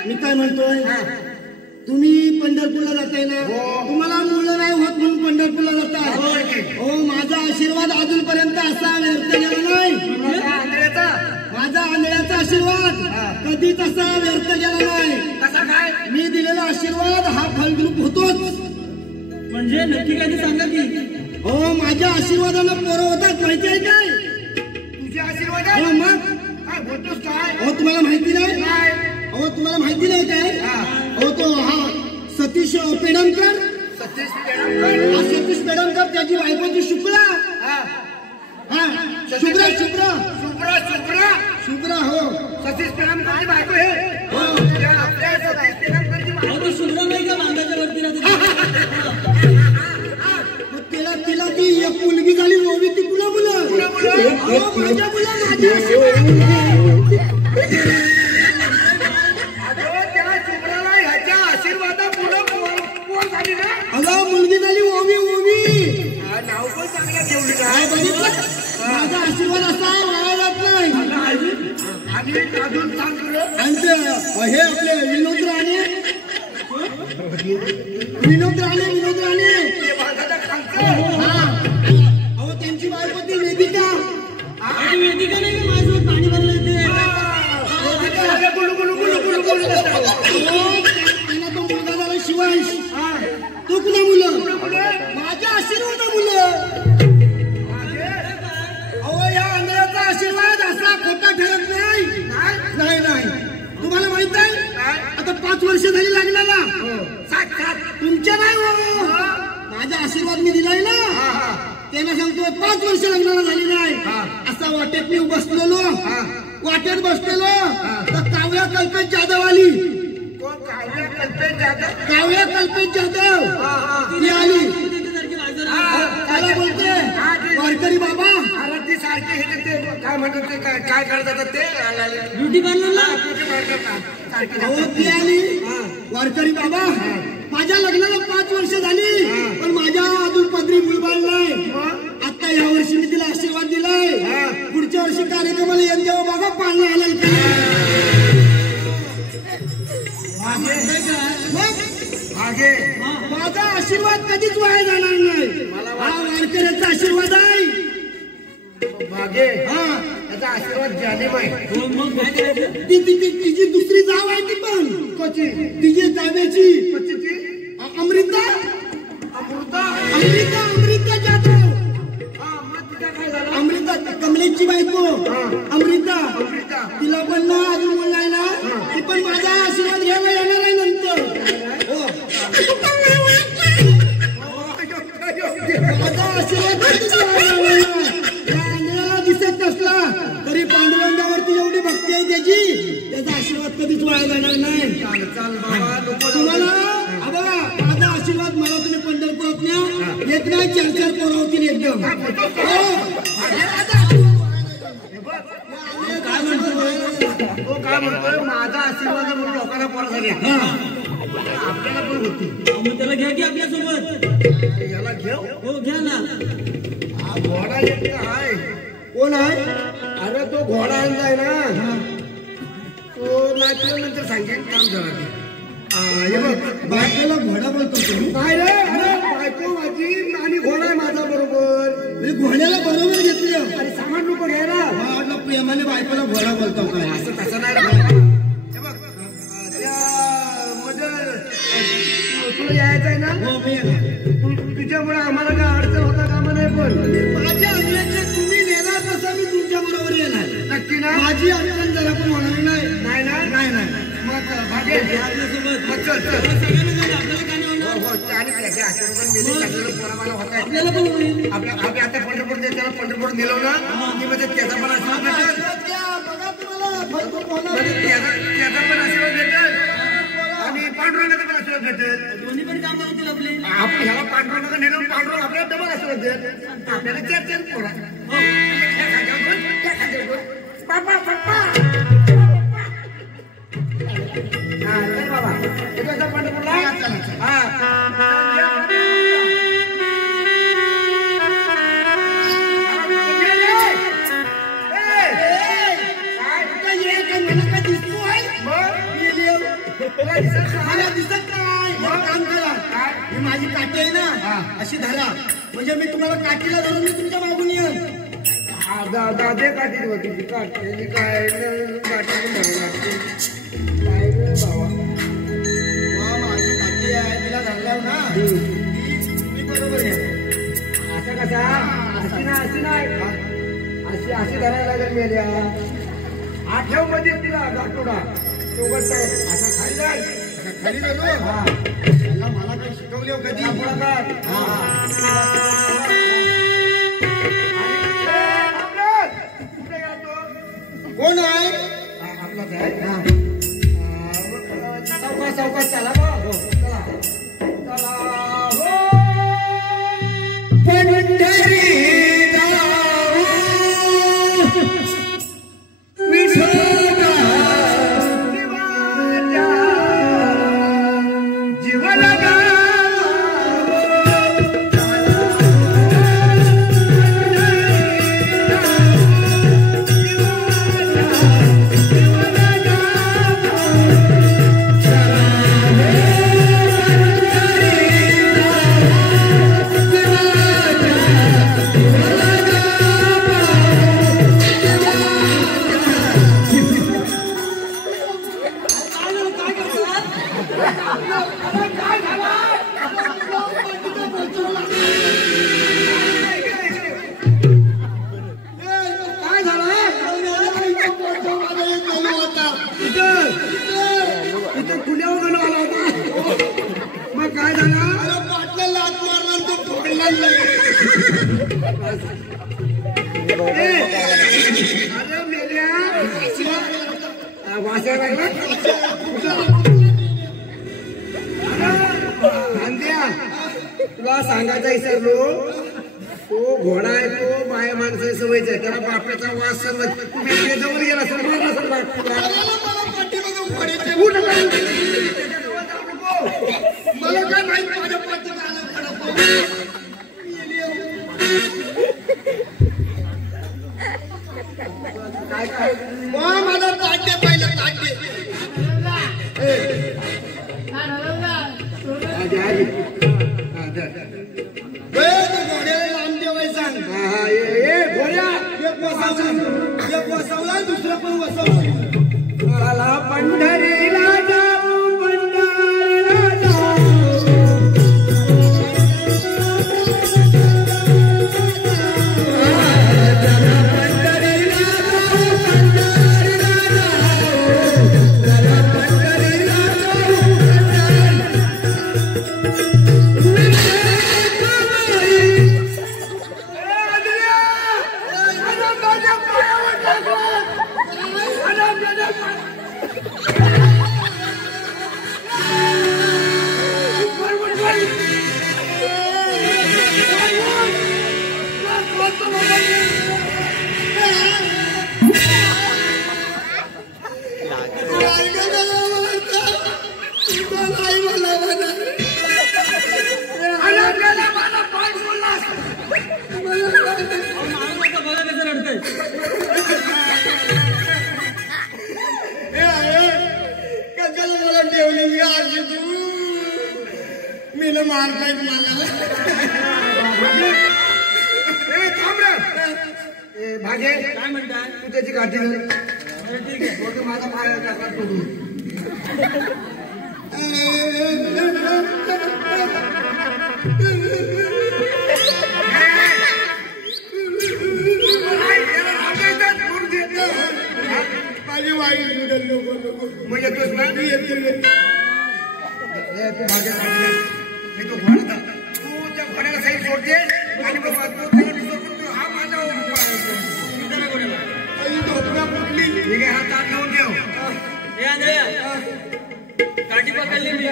मी काय म्हणतोय, तुम्ही पंढरपूरला जाताय ना, तुम्हाला मुलं नाही होत म्हणून पंढरपूरला जाताय. हो माझा आशीर्वाद अजूनपर्यंत असा व्यर्थ गेला नाही. माझा आंधळ्याचा आशीर्वाद कधीच असा व्यर्थ गेला नाही. कसा काय? मी दिलेला आशीर्वाद हा फलद्रूप होतोच. म्हणजे नक्की काय ते सांगा की. हो माझ्या आशीर्वादानं पोरं होतात माहिती आहे काय? तुझ्या आशीर्वाद हो मग काय बोलतोस काय? हो तुम्हाला माहिती नाही? काय? हो तुम्हाला माहिती नाही काय? हो तो हा सतीश पेडणकर. सतीश पेडणकर. हा सतीश पेडणकर, त्याची बायकोची शुक्ला. हा शुक्रा शुक्रा शुभ्रा शुभ्रा शुक्रा. हो सतीश पेडणकरची बायको हे. हो पेडणकरची बायको. शुभ्रा नाही का बांधाच्या वरती राहते? तिला ती एक मुलगी झाली ओवी. ती कुणा मुलं? माझ्या मुलं माझ्या त्या शुभ्राला ह्याच्या आशीर्वादामुळे कोण झाली ना. अगं मुलगी झाली ओवी. ओवी नाव पण चांगलं ठेवली काय बघितलं? माझा आशीर्वाद असा वाया जात नाही. आणि अजून सांगलं आणि हे आपले विनोद राणे. विनोद राणे अहो त्यांची बायको ती वेदिका. वेदिका नाही का माझं पाणी भरलं येते. त्यांना तो मुलगा झाला शिवांश. तो कुणा मुलं? माझ्या आशीर्वादा मुलं. अहो या आंधळ्याचा आशीर्वाद असा खोटा ठरत नाही. नाही नाही तुम्हाला माहित आहे आता 5 वर्ष झाली लग्नाला. 7 तुमच्या नाही हो. माझा आशीर्वाद मी दिलाय ना, त्यांना सांगतोय 5 वर्ष लग्नाला झाली नाही. असा वाटेत मी बसलेलो. वाटेत बसलेलो तर कावळ्या कल्पेश जाधव आली. कावळ्या कल्पेश जाधव ती आली. त्याला बोलते वारकरी बाबा. ती सारखी हे ते काय म्हणतात ते काय करतात ते ब्युटी पार्लरला. हो ती आली. वारकरी बाबा माझ्या लग्नाला 5 वर्ष झाली पण माझ्या अजून पदरी मुलबाळ नाही. आता या वर्षी मी तिला आशीर्वाद दिलाय. पुढच्या वर्षी कार्यक्रमाला येऊन जेव्हा बघा पाळणं आलं मागे. माझा आशीर्वाद कधीच वाया जाणार नाही. हा वारकऱ्याचा आशीर्वाद आहे. मागे त्याचा आशीर्वाद जाणीव आहे. मग काय करायचं? तिची दुसरी जाव आहे ती पण कशी तिची जावेची कशी ती अमृता. अमृता अमृता जाधव. हा मग अमृता कमलेशची बायको अमृता तिला पण ना अजून मुलं आहे ना ती पण माझा आशीर्वाद घ्यायला येणार आहे नंतर हो माझा आशीर्वाद आंधळ्याला दिसत नसला तरी पांडुरंगावरती एवढी भक्ती आहे त्याची त्याचा आशीर्वाद कधीच वाया जाणार नाही. तुम्हाला बघा माझा आशीर्वाद मला तुम्ही पंढरपुरात न्या एक नाही 4-4 पोरं होतील एकदम. काय म्हणतोय माझा आशीर्वाद म्हणून लोकांना पोरं झाली आपल्याला पण होती. त्याला घ्या की आपल्यासोबत याला घेऊ हो घ्या ना. हा घोडा एक आहे. कोण आहे? अरे तो घोडा आणलाय ना तो नाचल्यानंतर सांगेन काम झालं ते. बायकोला घोडा बोलतो तुम्ही? नाही रे अरे बायको माझी आणि घोडा आहे माझा बरोबर. घोड्याला बरोबर घेतलं आणि सामान नको घ्यायला वाटलं प्रेमाने बायकोला घोडा बोलतो काय असं तसं नाही रे. हे बघ त्या म्हणजे तुला यायचं आहे ना हो मी येणार. तुझ्यामुळे आम्हाला काय अडचण होता कामा नाही पण माझ्या अंगणाचे तुम्ही नेणार तसं मी तुमच्या बरोबर येणार. नक्की ना माझी अडचण जरा पण होणार नाही. नाही ना नाही नाही मग चला, भाग्य. मग चल चल हो, हो, आणि त्याच्या आशीर्वाद मिळून सगळ्याला पोराबाला होत आहे. आपल्याला पण होईल. आपल्या आता पंढरपूर त्याला पंढरपूर नेलो ना की म्हणजे त्याचा पण आशीर्वाद भेटेल. बघा तुम्हाला भरपूर होणार. म्हणजे त्याचा पण आशीर्वाद भेटेल आणि पांडुरंगाचा पण आशीर्वाद भेटेल. दोन्ही पण काम होतील आपले. आपण ह्याला पांडुरंगाचा नेलो पांडुरंग आपल्याला डबल आशीर्वाद देत आपल्याला 4-4 पोरं. हो. त्या खांद्यावर दोन, त्या खांद्यावर दोन. पापा पापा हा चल बाबा तुझ्या पंढरपूरला हा माझी काठी आहे ना अशी धरा म्हणजे मी तुम्हाला काठीला धरून मी तुमच्या मागून येईन. दादे काठी होती काठी काय काठी काय रे बाबा माझी काठी आहे तिला धरल्यावर ना मी बरोबर आहे. असं कसा अशी नाही अशी धरायला लागेल मेल्या आठव मध्ये तिला दाखवडा सोबत असं खाली जाय खाली जातो हा त्याला मला काही शिकवले हो कधी कोण आहे आपलाच आहे चौकात चला चला हो पंढरी तुला सांगायचा विसरलो तो घोडा आहे तो माया माणसाची सवयचा आहे त्याला बाप्याचा वास सर्व तुम्ही जवळ गेला सर मला काय माहित माझ्या मला ताटे पाहिलं ताटे घोड्याला लांब देवाय सांग घोड्या एक वसवला दुसरं पण वसवलं मला पंढरीला जाऊ पंढरीला जाऊ कशाला मला ठेवली आजी तू मी न मारताय मला भागे काय म्हणताय? तू त्याची काठी घाल. ठीक आहे. तो माझा पाय टाकला तोडून. माझी वाईट नको नको मग येतोस ना मी येतो तू भागे मी तो घोडा तू त्या घोड्याला साईड सोडते आणि मग हा माझा झोपडा फुटली ठीक आहे. हा ताट घेऊन ठेव. हे आंधळ्या, काठी पकडली मी.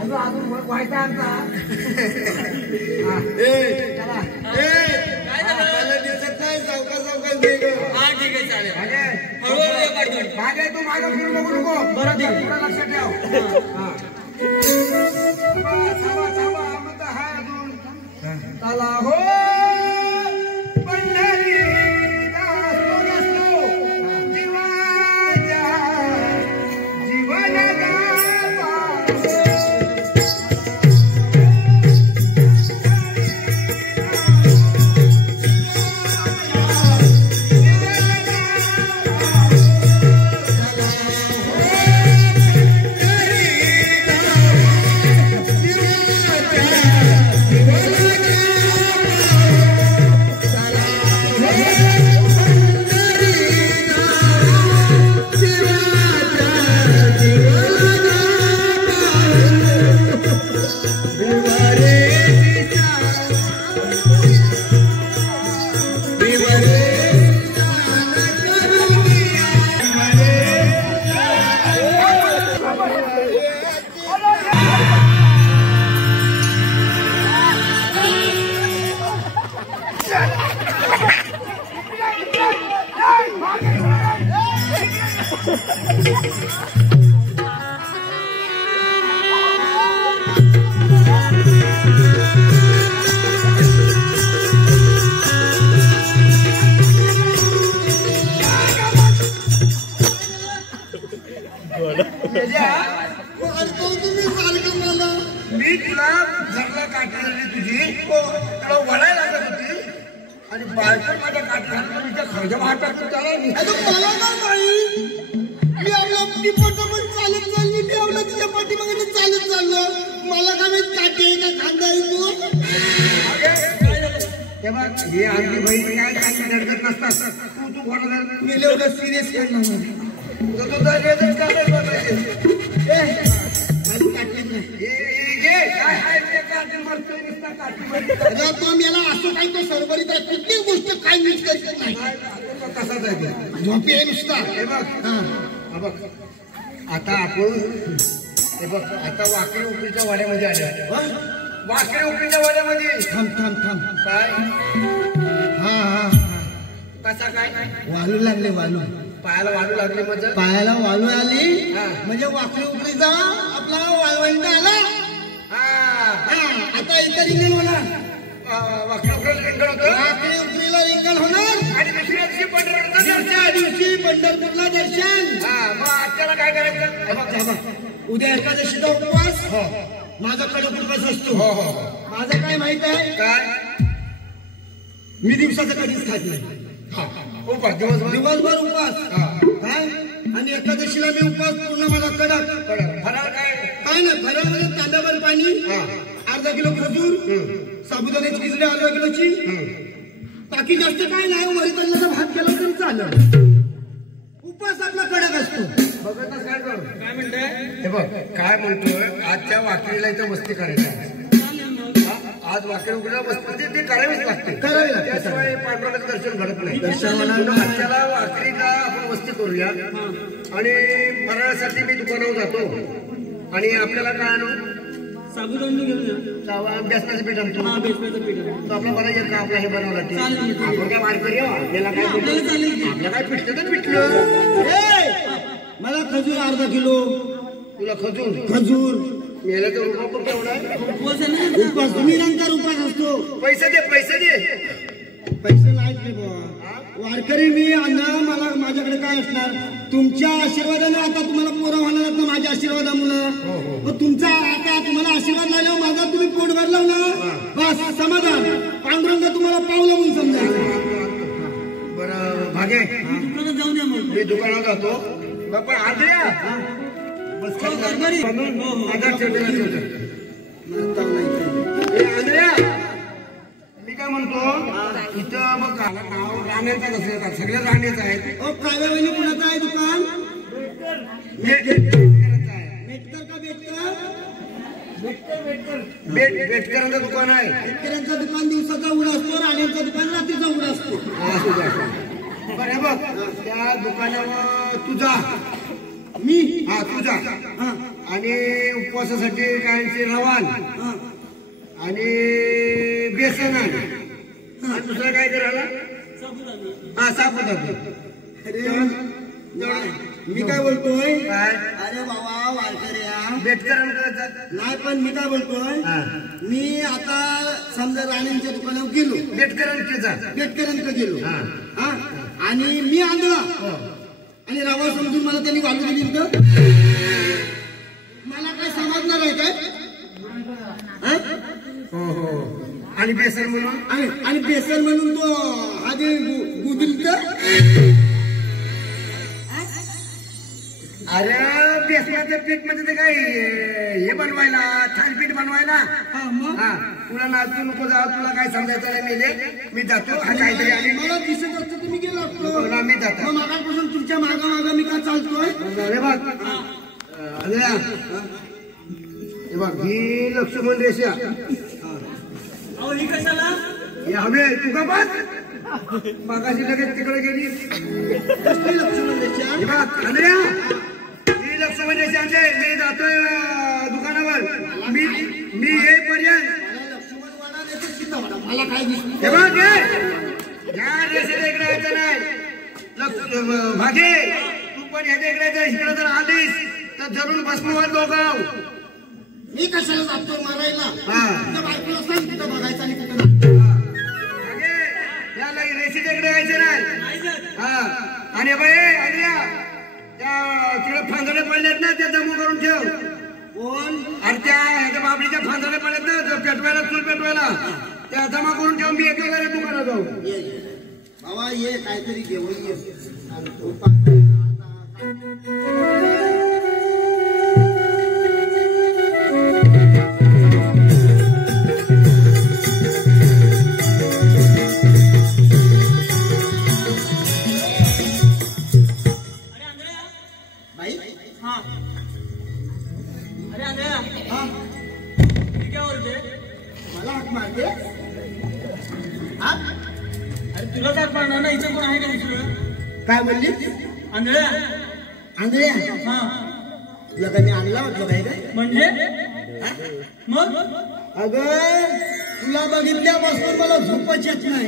अजून व्हायचा आमचा काय झालं? दिसत नाही चौका दे ग हा ठीक आहे चालेल. हळूहळू ये काढतो. भागे तू मागं फिरू नको बरं ठीक आहे. थोडं लक्षात ठेव. थांबा मग हाय अजून चला हो पंढरी जीवाच्या जीवन मी तुला घरला काठी झाली तुझी तुला वडायला लागत होती आणि बायको माझ्या काठी घालून खर्च वाटत त्याला मला काय माहित मी आपल्या टिपटपट चालत चालली मी आपल्या तिच्या पाठीमागे चालत चाललो मला काय माहित काठी आहे का खांदा आहे तू तेव्हा हे आमची बहीण काय काही धडकत नसतात तू कोणाला मी एवढं सिरियस करणार तू तर काढत बसायचे तो मेला असं काही तो सरबरीत आहे कुठलीच गोष्ट काय मीच करत नाही कसाच आहे झोपी आहे नुसता हे बघ हा बघ आता आपण हे बघ आता वाकडी उपरीच्या वाड्यामध्ये आले वाकडी उपरीच्या वाड्यामध्ये थांब थांब थांब काय हा हा कसा काय वालू लागले वालू पायाला वाढू लागली म्हणजे पायाला वालू आली हा. म्हणजे वाकडी उकळीचा आपला वाळवंट आला आता इतर रिंगण होणार वाकडी उपरीला रिंगण होतं वाकडी उकळीला रिंगण होणार आणि दुसऱ्या दिवशी पंढरपूरचं दर्शन. दुसऱ्या दिवशी पंढरपूरला दर्शन मग आजच्याला काय करायचं हे बघ, हे बघ. उद्या एकादशीचा उपवास माझा कडक उपवास असतो माझं काय माहित आहे काय मी दिवसाचं कधीच खात नाही उपास दिवसभर दिवसभर उपवास काय आणि एकादशीला मी उपवास पूर्ण माझा कडक फराळ काय काय नाही फराळमध्ये तांब्याभर पाणी अर्धा किलो खजूर साबुदाण्याची खिचडी अर्धा किलोची बाकी जास्त काय नाही वरीचा भात केला तरी चालेल उपवास आपला कडक असतो बघत काय करू काय म्हणताय? हे बघ काय म्हणतोय आजच्या वाकडीला इथं मस्ती करायची आज वाकडी उघडा मस्ती ते करावीच लागते करावी लागते. त्याशिवाय पांडुरंगाचं दर्शन घडत नाही दर्शन होणार म्हणून नाही. आजच्याला वाकडीला आपण मस्ती करूया आणि फराळासाठी मी दुकानावर जातो आणि आपल्याला काय आणू साबुदाणा घेऊन या. बेसनाचं पीठ आणतो. हा बेसनाचं पीठ आहे. तो आपला बरा येत का आपला हे बनवला ते चालेल. आपण काय वारकरी हो, आपल्याला काय आपल्याला चालेल की. आपल्याला काय पिठलं तर पिठलं. मला खजूर अर्धा किलो. तुला खजूर मेला तर रुपा पण केवढा आहे. उपवास आहे ना. उपास निरंतर उपास असतो. पैसे दे पैसे नाहीत रे बाबा. वारकरी मी अण्णा, मला माझ्याकडे काय असणार. तुमच्या आशीर्वादाने आता तुम्हाला पोरं होणार ना, माझ्या आशीर्वादामुळं. मग तुमचा आता तुम्हाला आशीर्वाद लागल्यावर माझा तुम्ही पोट भरला ना, बस समाधान. पांडुरंग तुम्हाला पावलं म्हणून समजायचं. बरं भागे दुकानात जाऊन या मग. मी दुकानात जातो. बापा आज या बस हो, कारभारी. हो, हो. मी काय म्हणतो इथं मग नाव राहण्याचं कसं येतात सगळ्या राहण्याचं आहेत. काव्या वहिनी कुणाचं आहे दुकान. बेटकरांचं का बेटकर. बेटकरांचं दुकान आहे. शेतकऱ्यांचं दुकान दिवसाचा उडा असतो, राण्यांचं दुकान रात्रीचा उडा असतो. बरं बघ त्या दुकानावर तुझा मी तुझा आणि उपवासासाठी काय रवान आणि बेसन आणि दुसरं काय करायला साबुदाणा. मी काय बोलतोय. काय अरे बाबा वारकऱ्या बेटकरांकडे नाही, पण मी काय बोलतोय. मी आता समजा राणींच्या दुकानावर गेलो, बेटकरांकडे गेलो आणि मी आंधळा आणि रवा समजून मला त्यांनी वालू दिली तर मला काय समजणार आहे काय. आणि बेसन म्हणून आणि बेसन म्हणून तो आधी गुदिल तर. अरे बेसनाचं पीठ म्हणजे ते काय हे बनवायला थालीपीठ बनवायला. तुला नाचू नको जा, तुला काय समजायचं नाही. मी जातो काहीतरी आणि मला दिसत असतं तुम्ही गेलो असतो. मी जातो. मग मागापासून तुमच्या मागा मी काय चालतोय. हे बघ ही लक्ष्मण रेषा ही कशाला. हे हवे तू का बस मागाशी लगेच तिकडे गेली. कसली लक्ष्मण रेषा. हे बघ अनया ही लक्ष्मण रेषा मी जातोय दुकानावर. मी येईपर्यंत मला काय दिसलं. हे बघ या रेषेला इकडे यायचं नाही. भागे तू पण ह्याच्या इकडे इकडे जर आलीस तर जरूर बसणार दोघं. मी कशाला जातो मारायला. बायकोला सांग कुठं बघायचं आणि कुठं याला रेषेच्या इकडे यायचं नाही. आणि बाई आलिया त्या तिकडे फांदडे पडलेत ना, ते जमू करून ठेव. कोण. अरे त्या बाबडीच्या फांदडे पडलेत ना पेटवायला, चूल पेटवायला, त्या जमा करून ठेव. मी एकला जरा दुकानात जाऊ. बाबा ये काहीतरी घेऊन ये. मला हाक मारते. अरे तुला काय पडणार ना. इथं कोण आहे का दुसरं. काय म्हणली. आंधळ्या. आंधळ्या. तुला काय मी आणला म्हटलं काय काय म्हणजे मग. अगं तुला बघितल्यापासून मला झोपच येत नाही.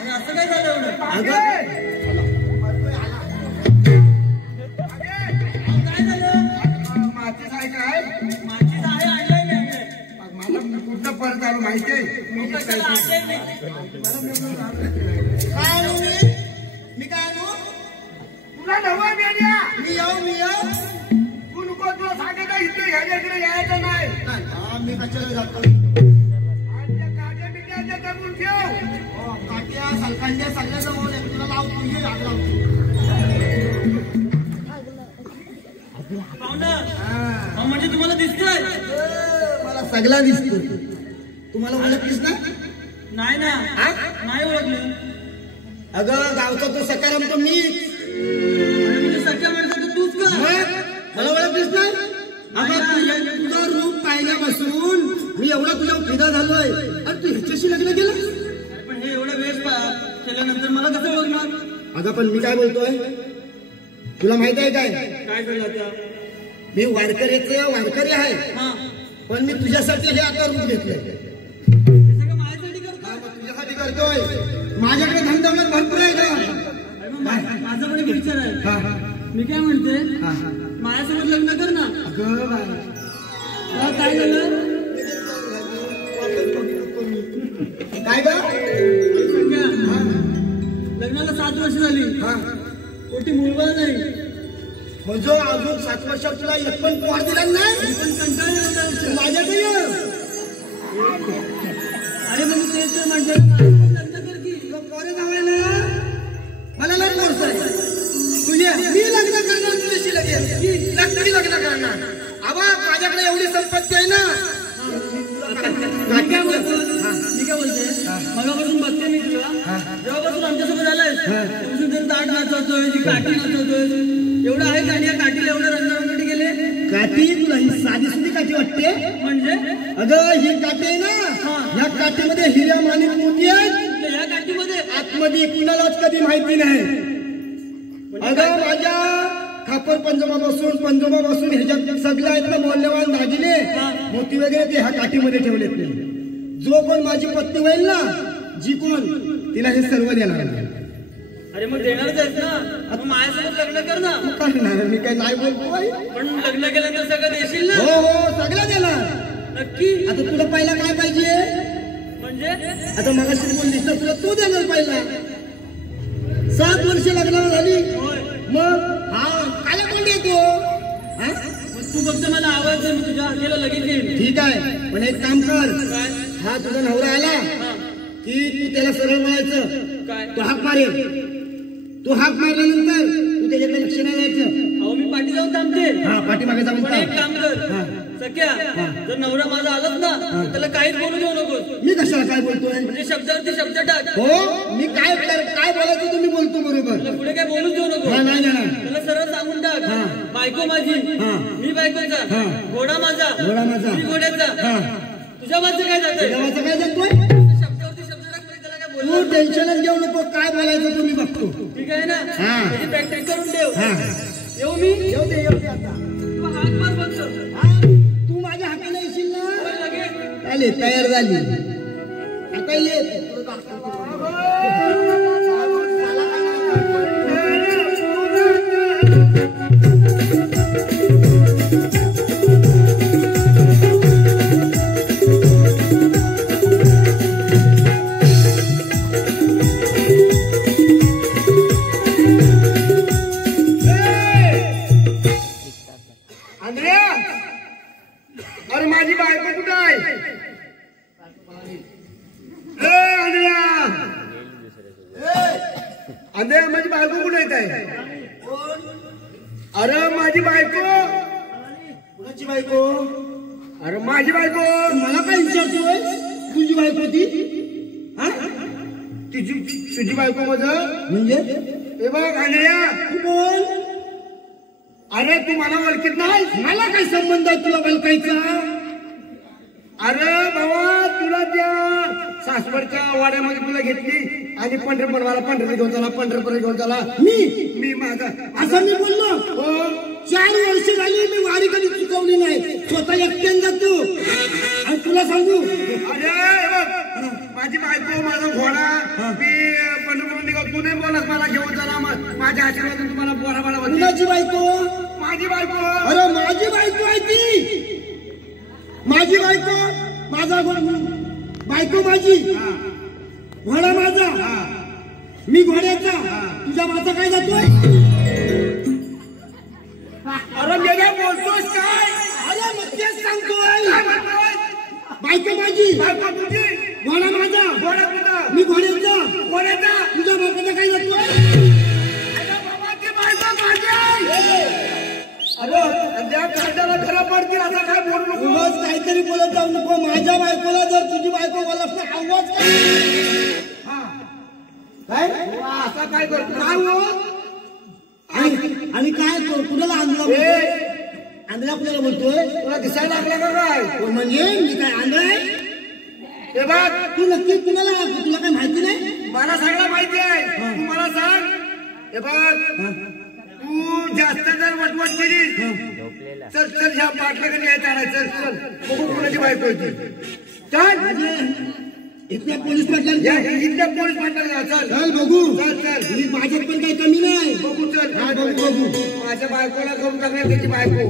अरे असं काय झालं एवढं. अगं काय झालं. मातीच आहे काय. माझीच आहे. आणलंय मी आणलंय. मला कुठं परत आलो माहितीये. मी कशाला आणलंय मी. काय आणू मी काय आणू. तुला नवा मेल्या मी येऊ तू नको. तुला सांगायचं इथे ह्याच्याकडे यायचं नाही. मी कशाला जातो. आणि त्या काट्या बिट्याच्या जमून ठेव. काट्या सलकांड्या सगळ्या जमवून तुला लावतो. ये आग लावतो. पाहुणं म्हणजे तुम्हाला दिसतंय. मला सगळा दिसतो. तुम्हाला ओळखलीस ना. नाही ना. नाही ओळखलं. अगं गावचा तो सकाराम तो मी. म्हणजे सख्या माणसाचं तूच का. मला ओळखलीस नाही. अगं तुझं रूप पाहिल्यापासून मी एवढा तुझ्या फिदा झालोय. अरे तू ह्याच्याशी लग्न केलं. पण हे एवढं वेळ केल्यानंतर मला कसं ओळखणार. अगं पण मी काय बोलतोय तुला माहित आहे काय. काय झालं आता. मी वारकरी आहे. पण मी तुझ्यासाठी हे आता रूप घेतलंय. हे सगळं माझ्यासाठी करतो. तुझ्यासाठी करतोय. माझ्याकडे धनदौलत भरपूर आहे का? माझा पण एक विचार आहे. मी काय म्हणते, माझ्यासोबत लग्न कर ना. काय झालं? काय ग? लग्नाला 7 वर्ष झाली. पोटी मुलगा नाही. म्हणजे अजून 7 वर्षात तुला एक पण पोहार दिला नाही. पण कंटाळले माझ्याकडे ये. अरे म्हणजे तेच म्हटलं लग्न कर की. पोरे जावायला मला लय फोर्स आहे. तुझ्या मी लग्न करणार तुझ्याशी लगेच. नक्की लग्न करणार. आबा माझ्याकडे एवढी संपत्ती आहे ना. मी काय बोलते, मगापासून बघते मी तुला. जेव्हापासून आमच्यासोबत आलाय तेव्हापासून जर दाट नाचवतोय, जी काठी नाचवतोय, एवढं आहे का? आणि या काठीला एवढं रंगरंगटी गेले. काठी तुला ही साधी सुधी काठी वाटते? म्हणजे अगं ही काठी आहे ना, या काठीमध्ये हिऱ्या माणिक मोती आहेत. या काठीमध्ये आतमध्ये कुणालाच कधी माहिती नाही. अगं माझ्या खापर पंजोबापासून ह्याच्यात सगळं आहेत ना मौल्यवान दागिने मोती वगैरे ते ह्या काठीमध्ये ठेवलेत नाही. जो कोण माझी पत्नी होईल ना, जी कोण, तिला हे सर्व देणार. अरे मग देणारच आहेस ना, मग माझ्यासोबत लग्न कर ना. करणार मी काय नाही बोलतोय. पण लग्न केल्यानंतर सगळं देशील ना? हो सगळं देणार. नक्की. आता तुला पहिला काय पाहिजे? म्हणजे आता मगाशी बोललीस तर तुला तू देणार पहिला. 7 वर्ष लग्नाला झाली. मग काय कोण येतो? तू फक्त मला आवाज दे, मी तुझ्या हाकेला लगेच येईल. ठीक आहे, पण एक काम कर. काय? हा तुझा नवरा आला की तू त्याला सरळ म्हणायचं काय? तू हाक मारेल. तू हाक मारल्यानंतर तू त्याच्याकडे लक्ष नाही द्यायचं. अहो मी पाठी जाऊन थांबते. हा पाठीमागे जाऊन पण एक काम कर सख्या, जर नवरा माझा आलाच ना तर त्याला काहीच बोलू देऊ नकोस. मी कशाला काय बोलतोय? म्हणजे शब्दावरती शब्द टाक. हो मी काय बोलायचं तुम्ही बोलतो बरोबर. त्याला पुढे काय बोलूच देऊ नको. नाही देणार. त्याला सरळ सांगून टाक, बायको माझी, मी बायकोचा, घोडा माझा, मी घोड्याचा. तुझ्या बाजूचं काय जातंय? देवाचं काय जातोय? शब्दावरती शब्द टाक, त्याला काय तू बोलू. टेन्शनच घेऊ नको. काय बोलायचं तुम्ही बघतो. ठीक आहे ना? त्याची प्रॅक्टिस करून ठेव. येऊ मी? येऊ दे आता. तू हात मार फक्त. तू माझ्या हाताला येशील ना? लगेच. आले तयार झाली. आता ये. अरे माझी बायको कुठं आहे? अंधे माझी बायको कुठे येत आहे? अरे माझी बायको. कुणाची बायको? अरे माझी बायको. मला काय विचारतोय? तुझी बायको ती? तुझी बायको माझं म्हणजे हे बघ आंधळ्या. तू बोल. अरे तू मला ओळखीत नाही. मला काय संबंध आहे तुला ओळखायचा? अरे बाबा तुला त्या सासवडच्या वाड्यामध्ये तुला घेतली आणि पंढरपूरला घेऊन चला, पंढरपूर घेऊन चला. मी माझा असं मी बोललो. हो 4 वर्ष झाली मी वारी कधी चुकवली नाही. स्वतः एकट्यान जातो. आणि तुला सांगू, अरे हे बघ माझी बायको, माझा घोडा, मी पंढरपूर निघाल. तू नाही बोलत मला घेऊन चला. माझ्या आशीर्वादातून तुम्हाला बोरा बाळा. कुणाची बायको? माझी बायको. अरे माझी बायको आहे ती. माझी बायको, माझा बायको माझी, घोडा माझा, मी घोड्याचा. तुझा माझा काय जातोय? अरे मेल्या बोलतोस काय? अरे मग तेच सांगतोय. बायको माझी, बायको तुझी, घोडा माझा, घोडा तुझा, मी घोड्याचा. घोड्याचा. तुझ्या बायकोचा काय जातोय? अरे बाबा ती बायको माझी. अरे त्या काढायला खरा पडतील असं काय बोलू नको. उगाच काहीतरी बोलत जाऊ नको. माझ्या बायकोला जर तुझी बायको बोलत तर आवाज काय असा काय करतो काय हो? आणि काय कुणाला आंधळा आंधळा कुणाला बोलतोय? तुला दिसायला लागला का काय? म्हणजे मी काय आंधळा आहे? हे बघ तू नक्की कुणाला, तुला काय माहिती नाही? मला सगळं माहिती आहे. तू मला सांग. हे बघ तू जास्त जर वटवट केली चल चल ह्या पाटलाकडे यायचं आणाय चल चल बघू कोणाची बायको होती चल इथल्या पोलीस पाटलांच्या इथल्या पोलीस पाटला चल चल बघू चल चल मी माझ्यात पण काही कमी नाही बघू चल हा बघू बघू माझ्या बायकोला करून टाकणार त्याची बायको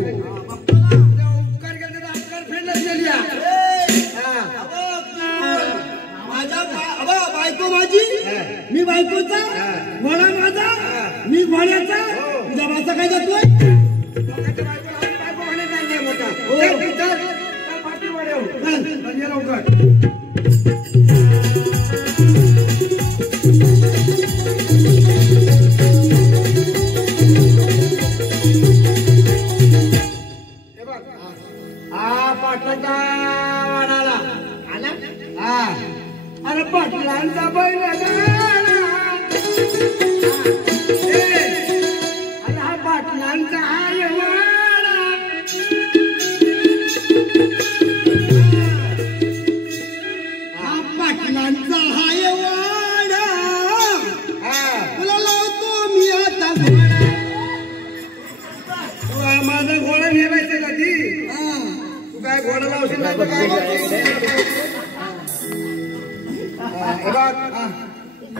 उपकार केला तर अपकार फेडला गेली माझा बायको माझी मी बायकोचा घोडा माझा मी घोड्याचा तुझ्या माझा काय जातोय लोकांच्या बायको म्हणायचा नाही मोठा चल चल पाठी वाढव चल लवकर पाटलाचा वाडाला आला हा अरे पाटलांचा बैल अरे हा पाटलांचा आहे वाडा हा पाटलांचा हाय वाडा तुला लावतो मी आता घोडा माझा घोडा नेवायचा का ती तू काय घोडा लावशील नाही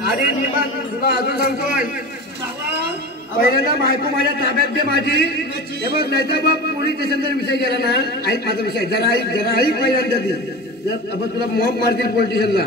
अरे निमान तुला अजून सांगतोय पहिल्यांदा बायको माझ्या ताब्यात दे माझी हे बघ नाही तर बघ पोलीस स्टेशन जर विषय गेला ना ऐक माझा विषय जरा ऐक पहिल्यांदा दे बघ तुला मॉब मारतील पोलीस स्टेशनला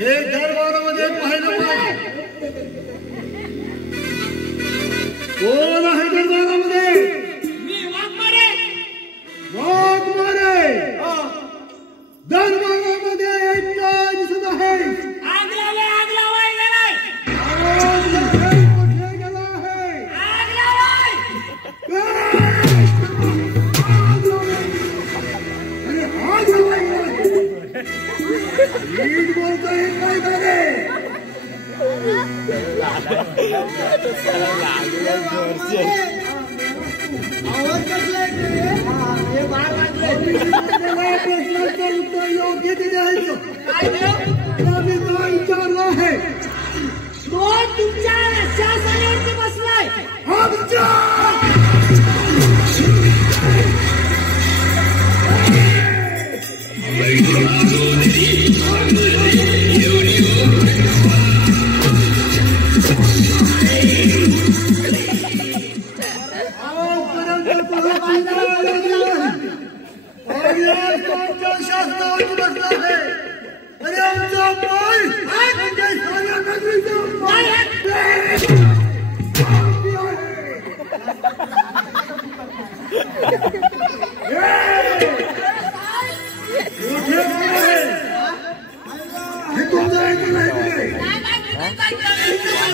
हे दरबारामध्ये पाहिलं पाहिजे कोण आहे दरबारामध्ये वाघमारे दरबारामध्ये एकटा दिसत आहे योग्य ते द्यायचं विचारलं आहे तो तुमच्या शासनावरती बसलाय शासनावरती बसला आहे अरे आमचा पाय हे तुमचं जायचं नाही तुझे.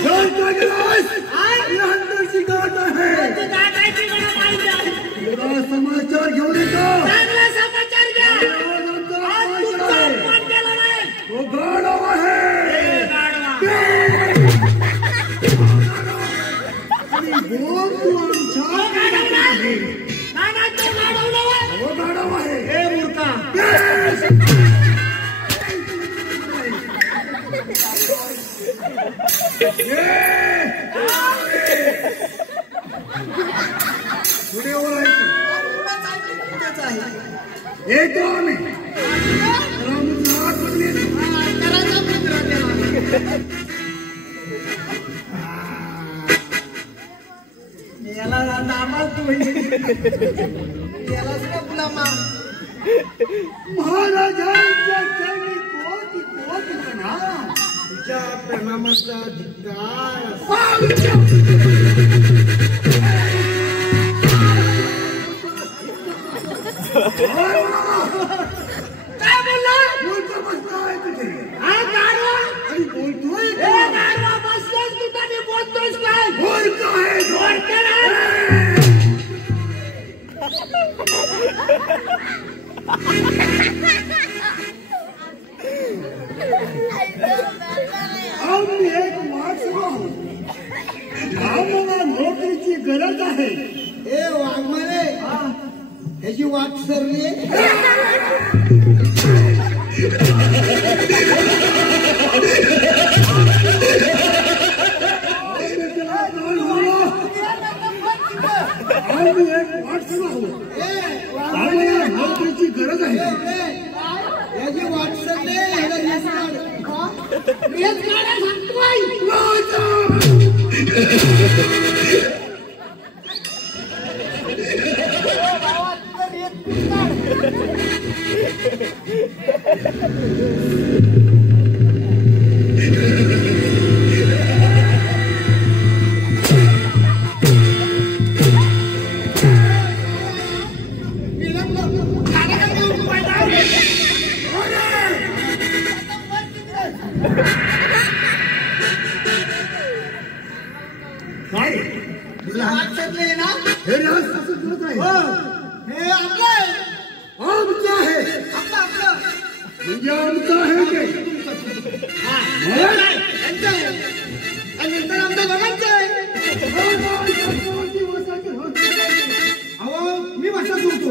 जायचं गेलास? ही अंतरची गाठ आहे. तुला समाचार घेऊन येतो. तो गाढव आहे. आणि बोल तू आमच्या हो गाढव आहे. हे मूर्खा पुढे ओळायचं येतो आम्ही. याला नामाल तू याला सुद्धा गुलामा महाराजांच्या चरणी कोटी कोटी प्रणाम. तुझ्या प्रणामाचा धिक्कार. काय बोलला? बोलतो बसला आहे तुझे. हा गाढवा? आणि बोलतोय हे गाढवा बसलास तू आणि बोलतोयस काय? बोलतो आहे. बोलते ना? आम्ही एक वाटसं आहोत. आम्हाला नोकरीची गरज आहे. ए वाघमारे ह्याची वाट सरली आम्ही एक वाटसं आहोत. आम्हाला नोकरीची गरज आहे. याची वाट सरले ह्याला दिसणार. हेच गाड्या सांगतोय. काय वाट सरले ना हे राज असं करत आहे. हे आपलं आमचं आहे. आपलं आपलं म्हणजे आमचं आहे ते. यांचं आहे. आणि नंतर आमचं दोघांचं आहे. अहो मी बसत होतो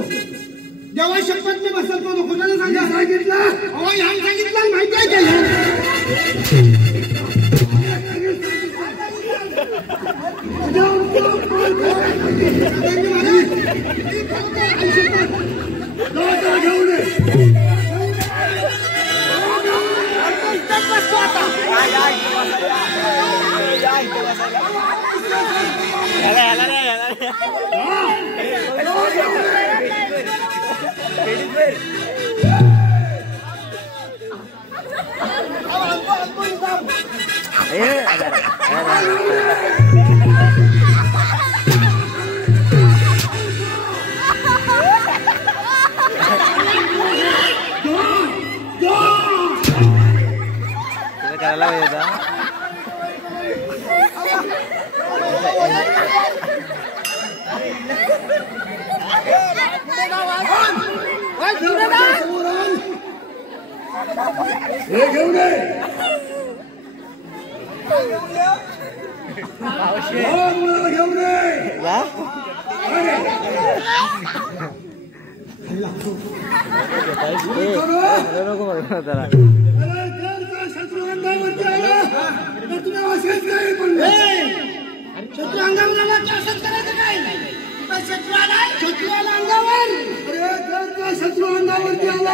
देवा शपथ मी बसत होतो. कोणाला सांगितलं अहो ह्याला सांगितलं माहिती आहे का घेऊन करायला पाहिजे हे घेऊन ये. मुलाला घेऊन ये. नको त्याला शत्रू अंगावरती आला तर तुम्ही असेच काही बोलले. शत्रू अंगावर आला की असंच करायचं काय? शत्रू आलाय, शत्रू आला अंगावर. अरे जर का शत्रू अंगावरती आला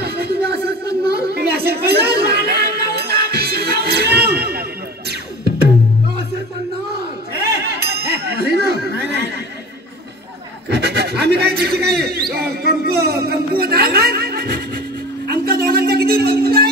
तर तुम्ही असंच करणार. तुम्ही असे करणार? अंगावर आम्ही शिरकावून येऊ. असे करणार नाही ना. आम्ही काय त्याची काय कमकुवत आहे? आमच्या दोघांचा किती मजबूत आहे.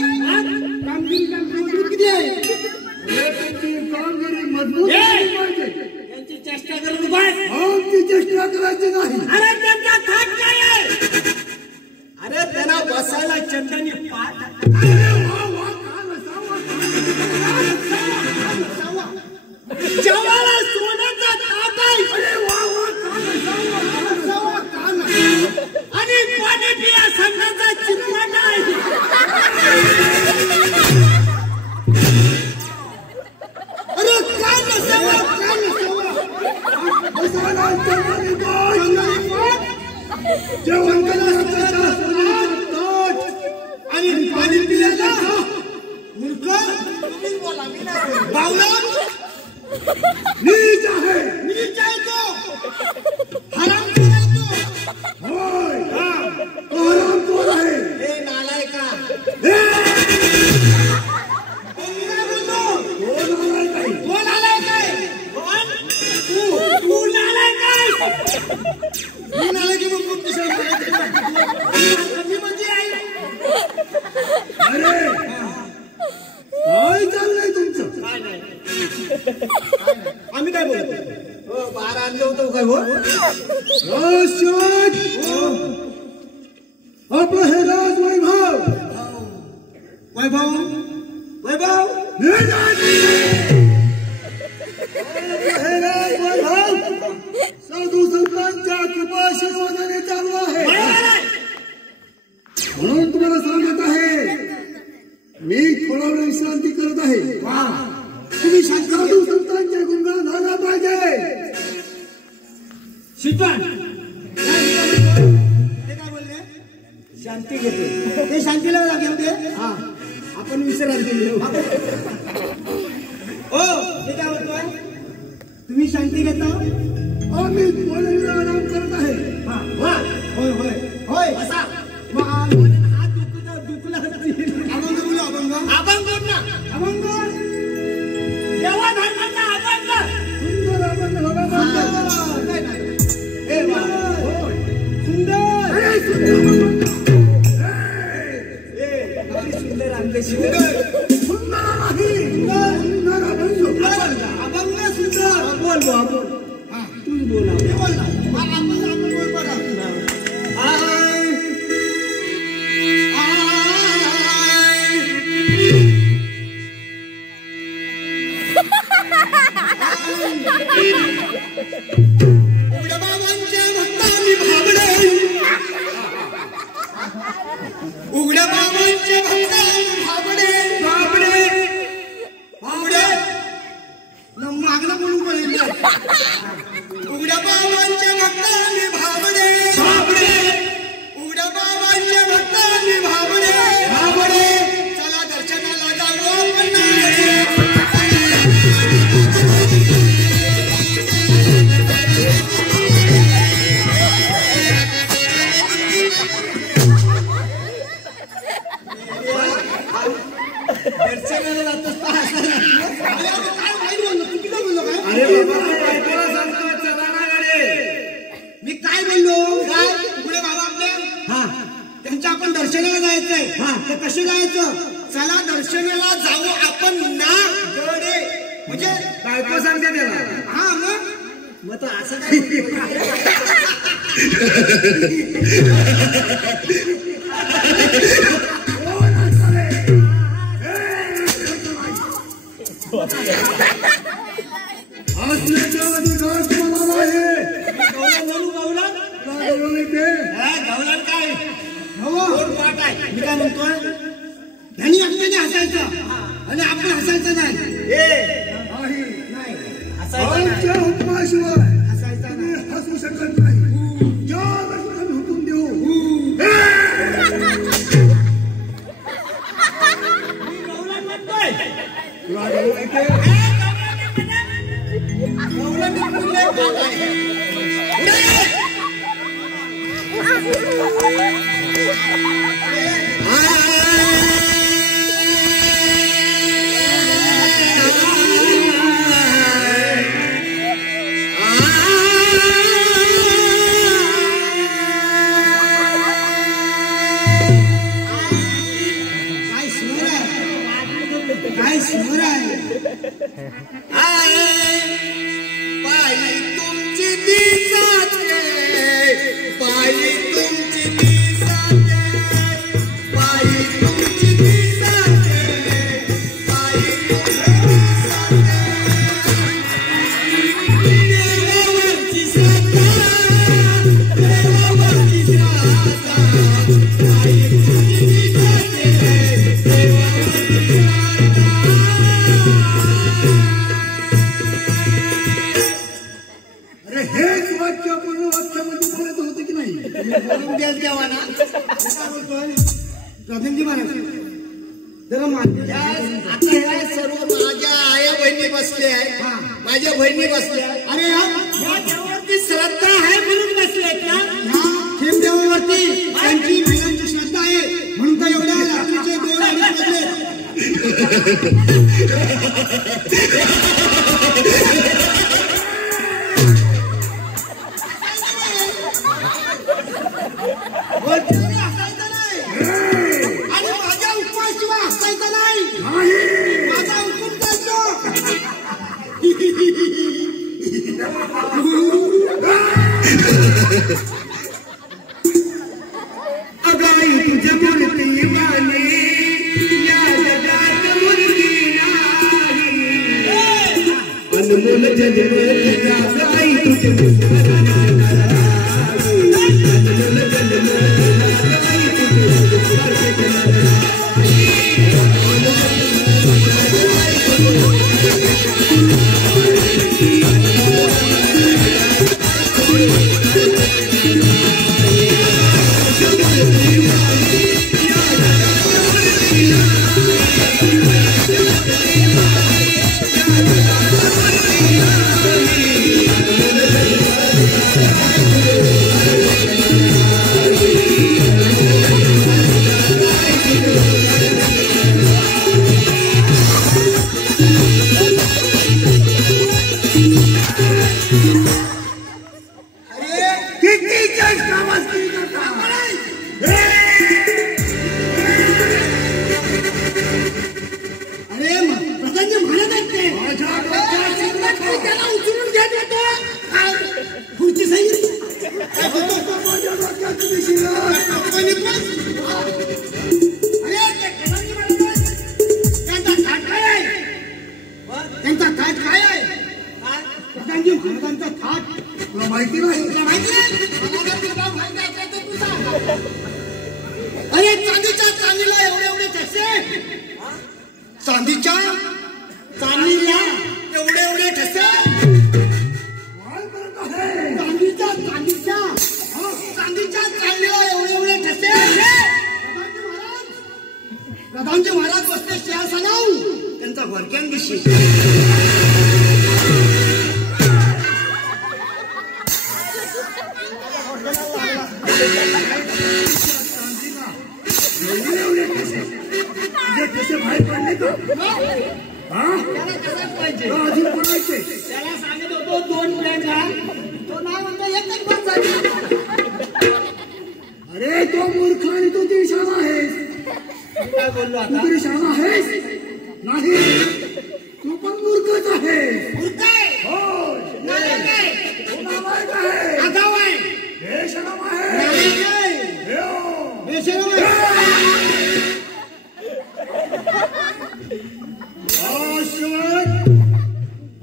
बोला मी नाही बावला नीच आहे नीच आहे तो हरामखोर आहे तो होय हरामखोर आहे हे नालायका कोण आलाय काय तू नालाय काय मी नालाय की मग कोण दुसरं मी म्हणजे आहे अरे काय चाललंय तुमचं काय नाही आम्ही काय बोलतो हो बाहेर आणलं होतं काय हो राजशाट आपलं हे राज वैभव वैभव वैभव हे राज वैभव साधू संतांच्या कृपा आशीर्वादाने चालू आहे म्हणून तुम्हाला सांगत आहे मी थोडा वेळ विश्रांती करत आहे तुम्ही साधू संतांच्या गुणगान झाला पाहिजे शिटवान ते काय बोलले शांती घेतो ते शांतीला लागेल ते हा आपण विश्रांती घेऊ हो ते काय बोलतोय तुम्ही शांती घेता आम्ही थोडा वेळ आराम करत आहे हा वा होय होय होय असा हात दुखला अभंग बोलू अभंग अभंग बोल ना अभंग देवा धर्माचा अभंग सुंदर अभंग बाबा नाही नाही ए वा होय सुंदर सुंदर आमचे सुंदर सुंदर नाही सुंदर अभंग अभंग सुंदर बोल बोल बोल हा तूच बोल बोल ना आपण बोल बरं उघड्या बाबांच्या भक्तांनी भाबडे उघड्या बाबांच्या भक्तांनी भाबडे भाबडे भाबडे न मागणं बोलून पडले उघड्या बाबांच्या भक्तांनी भाबडे भाबडे उघड्या बाबांच्या भक्तांनी भाबडे भाबडे चला दर्शनाला जाऊ आपण अरे बाबा बायकोला सांगतो चला ना गाडी मी काय बोललो काय पुढे बाबा आपले हा त्यांच्या आपण दर्शनाला जायचंय हा ते कसे जायचं चला दर्शनाला जाऊ आपण ना गडे म्हणजे बायको सांगते त्याला हा मग तर असं काय गवलन काय गोड पाठ आहे मी काय म्हणतोय ह्यांनी एकट्याने हसायचं आणि आपण हसायचं नाही आमच्या हुकमाशिवाय हसायचं नाही हसू शकत नाही ज्या दर्शन हुकूम देऊ गवलन म्हणतोय तुला देऊ येते गवलन म्हणतोय पाठ आहे काय सुर आहे पायी तुमची दिसाचे पायी तुमची दिसाचे पायी तुमची दिसाचे पायी देवावरची श्रद्धा देवावरची श्रद्धा पायी तुमची दिसाचे देवावरची अरे हेच वाक्य पूर्ण वाक्यामध्ये बोलायचं होतं की नाही बसले आहेत, माझ्या बहिणी बसल्या. अरे या देवावरती श्रद्धा आहे म्हणून बसलेत ना. ह्या देवावरती त्यांची महिलांची श्रद्धा आहे म्हणून तर एवढ्या रात्रीचे 2 वाजले. आणि माझ्या उपवासशिवाय हसायचं नाही. माझा हुकूम चालतो. अगाई तुझ्या मूर्ती वाले या जगात मुलगी नाही. अनमोल जन्म तुझ्या अगाई तुझ्या माहिती नाही. अरे चांदीच्या चांदीला एवढे ठसे. चांदीच्या चांदीला एवढे ठसे. चांदीच्या चांदीला एवढे ठसे. प्रधानजी महाराज बसले सिंहासनावर. त्यांचा घरक्यान दिशी कसे बाहेर पडले का? अजून पडायचे. त्याला सांगत होतो 2 मुलांचा. तो नाव म्हणतो 1च बस झाली. अरे तो मूर्ख आणि तू तरी शाळा आहेस. काय बोललो आता? तू तरी शाळा आहेस नाही. तू पण मूर्खच आहेस. मूर्ख आहे. हो नालायक आहे. तू नालायक आहे. आगाऊ आहे. बेशरम आहे. नालायक आहे. बेशरम आहे.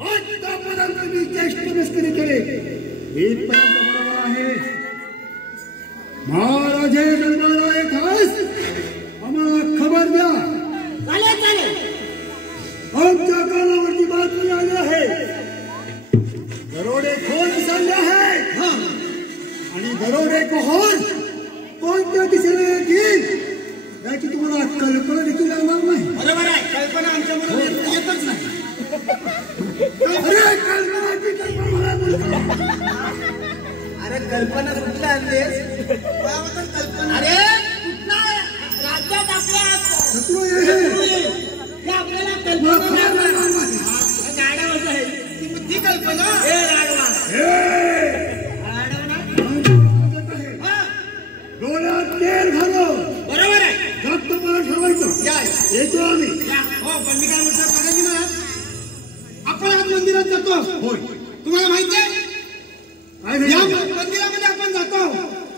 आतापर्यंत मी ज्येष्ठ मस्करी केले इथपर्यंत बरोबर आहे. महाराजे दरबारा एक खास आम्हाला खबर द्या. चालेल. आमच्या कानावरती बातमी आली आहे. दरोडेखोर विसरले आहेत आणि दरोडेखोर कोणत्या दिशेने येतील याची तुम्हाला कल्पना देखील लागणार नाही. बरोबर आहे. कल्पना आमच्यामध्ये येतच नाही. अरे कल्पना अरे कल्पना कुठल्या आणलीस? कल्पना अरे कुठला राज्यात आपल्या शत्रू आहे. आपल्याला कल्पना गाड्यावर आहे ती कल्पना. डोळ्यात तेल घालो. बरोबर आहे. रक्त मला ठरवायचं. येतो आम्ही. हो पण मी काय म्हणतो प्रधानजी महाराज, आपण आज मंदिरात जातो. होय. तुम्हाला माहिती आहे काय या झालं? मंदिरामध्ये आपण जातो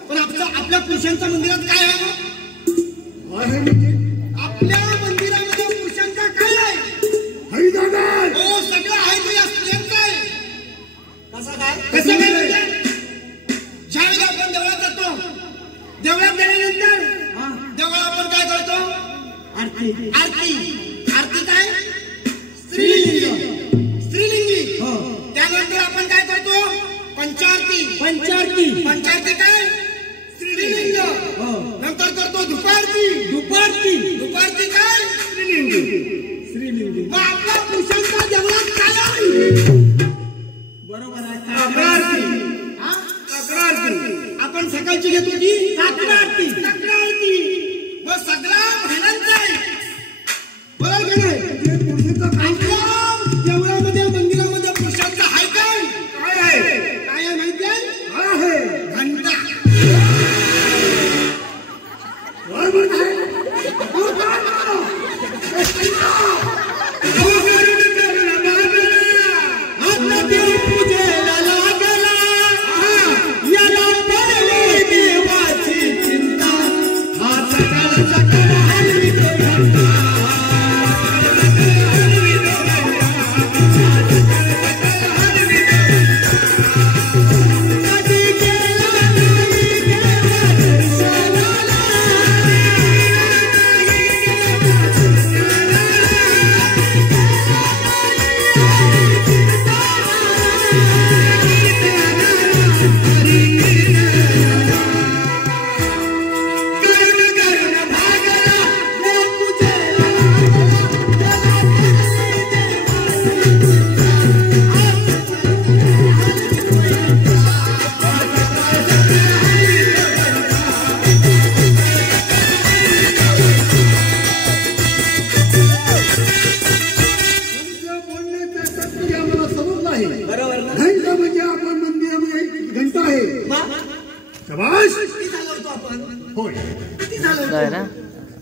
पण आपल्या पुरुषांच्या मंदिरात काय आहे? आहे म्हणजे आपल्या मंदिरामध्ये पुरुषांचा काय आहे? हरिदादा. हो सगळं आहे. ते स्त्रियांचं आहे. कसं काय कसं काय म्हणजे? ज्यावेळी आपण देवळात जातो, देवळात गेल्यानंतर देवळात आपण काय करतो? आरती. आरती काय? स्त्रीलिंगी. त्यानंतर आपण काय करतो? पंचारती काय? स्त्रीलिंग. नंतर करतो धुपारती काय? स्त्रीलिंग. मग आपल्या पुरुषांचा देवळात काय कशाची घेत होती? काकडा आरती. मग सगळा मेहनत जाईल बरोबर की नाही? देवळामध्ये मंदिरामध्ये पुरुषांचं हाय काय? काय आहे माहिती आहे? घंटा.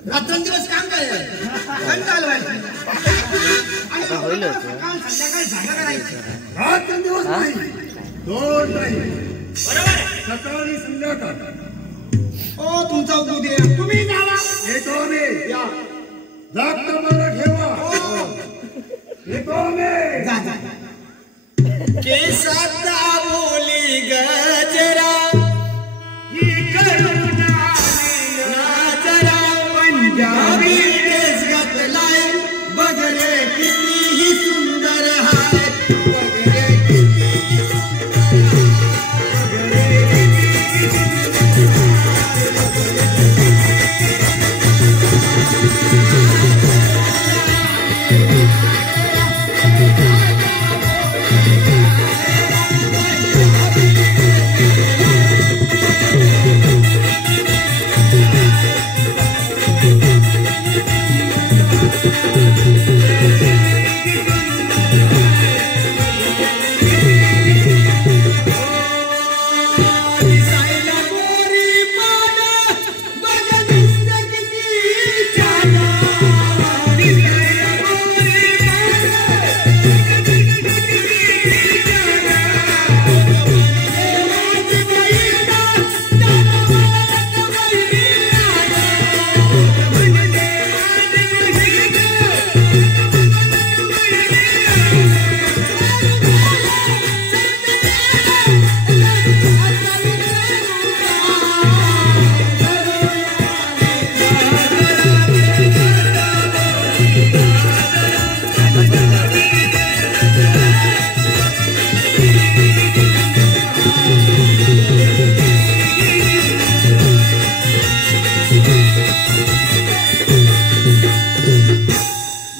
रात्रंदिवस काम काय रात्रंदिवस नाही 2 टाइम सकाळी संध्याकाळ. ओ तुमचा उद्या तुम्ही जावा येतो मी जागता मला ठेवा येतो मी. केसात बोली गजरा ही करुणा नाजरा पंजाबी केस घातलाय बघ रे किती सुंदर हाय.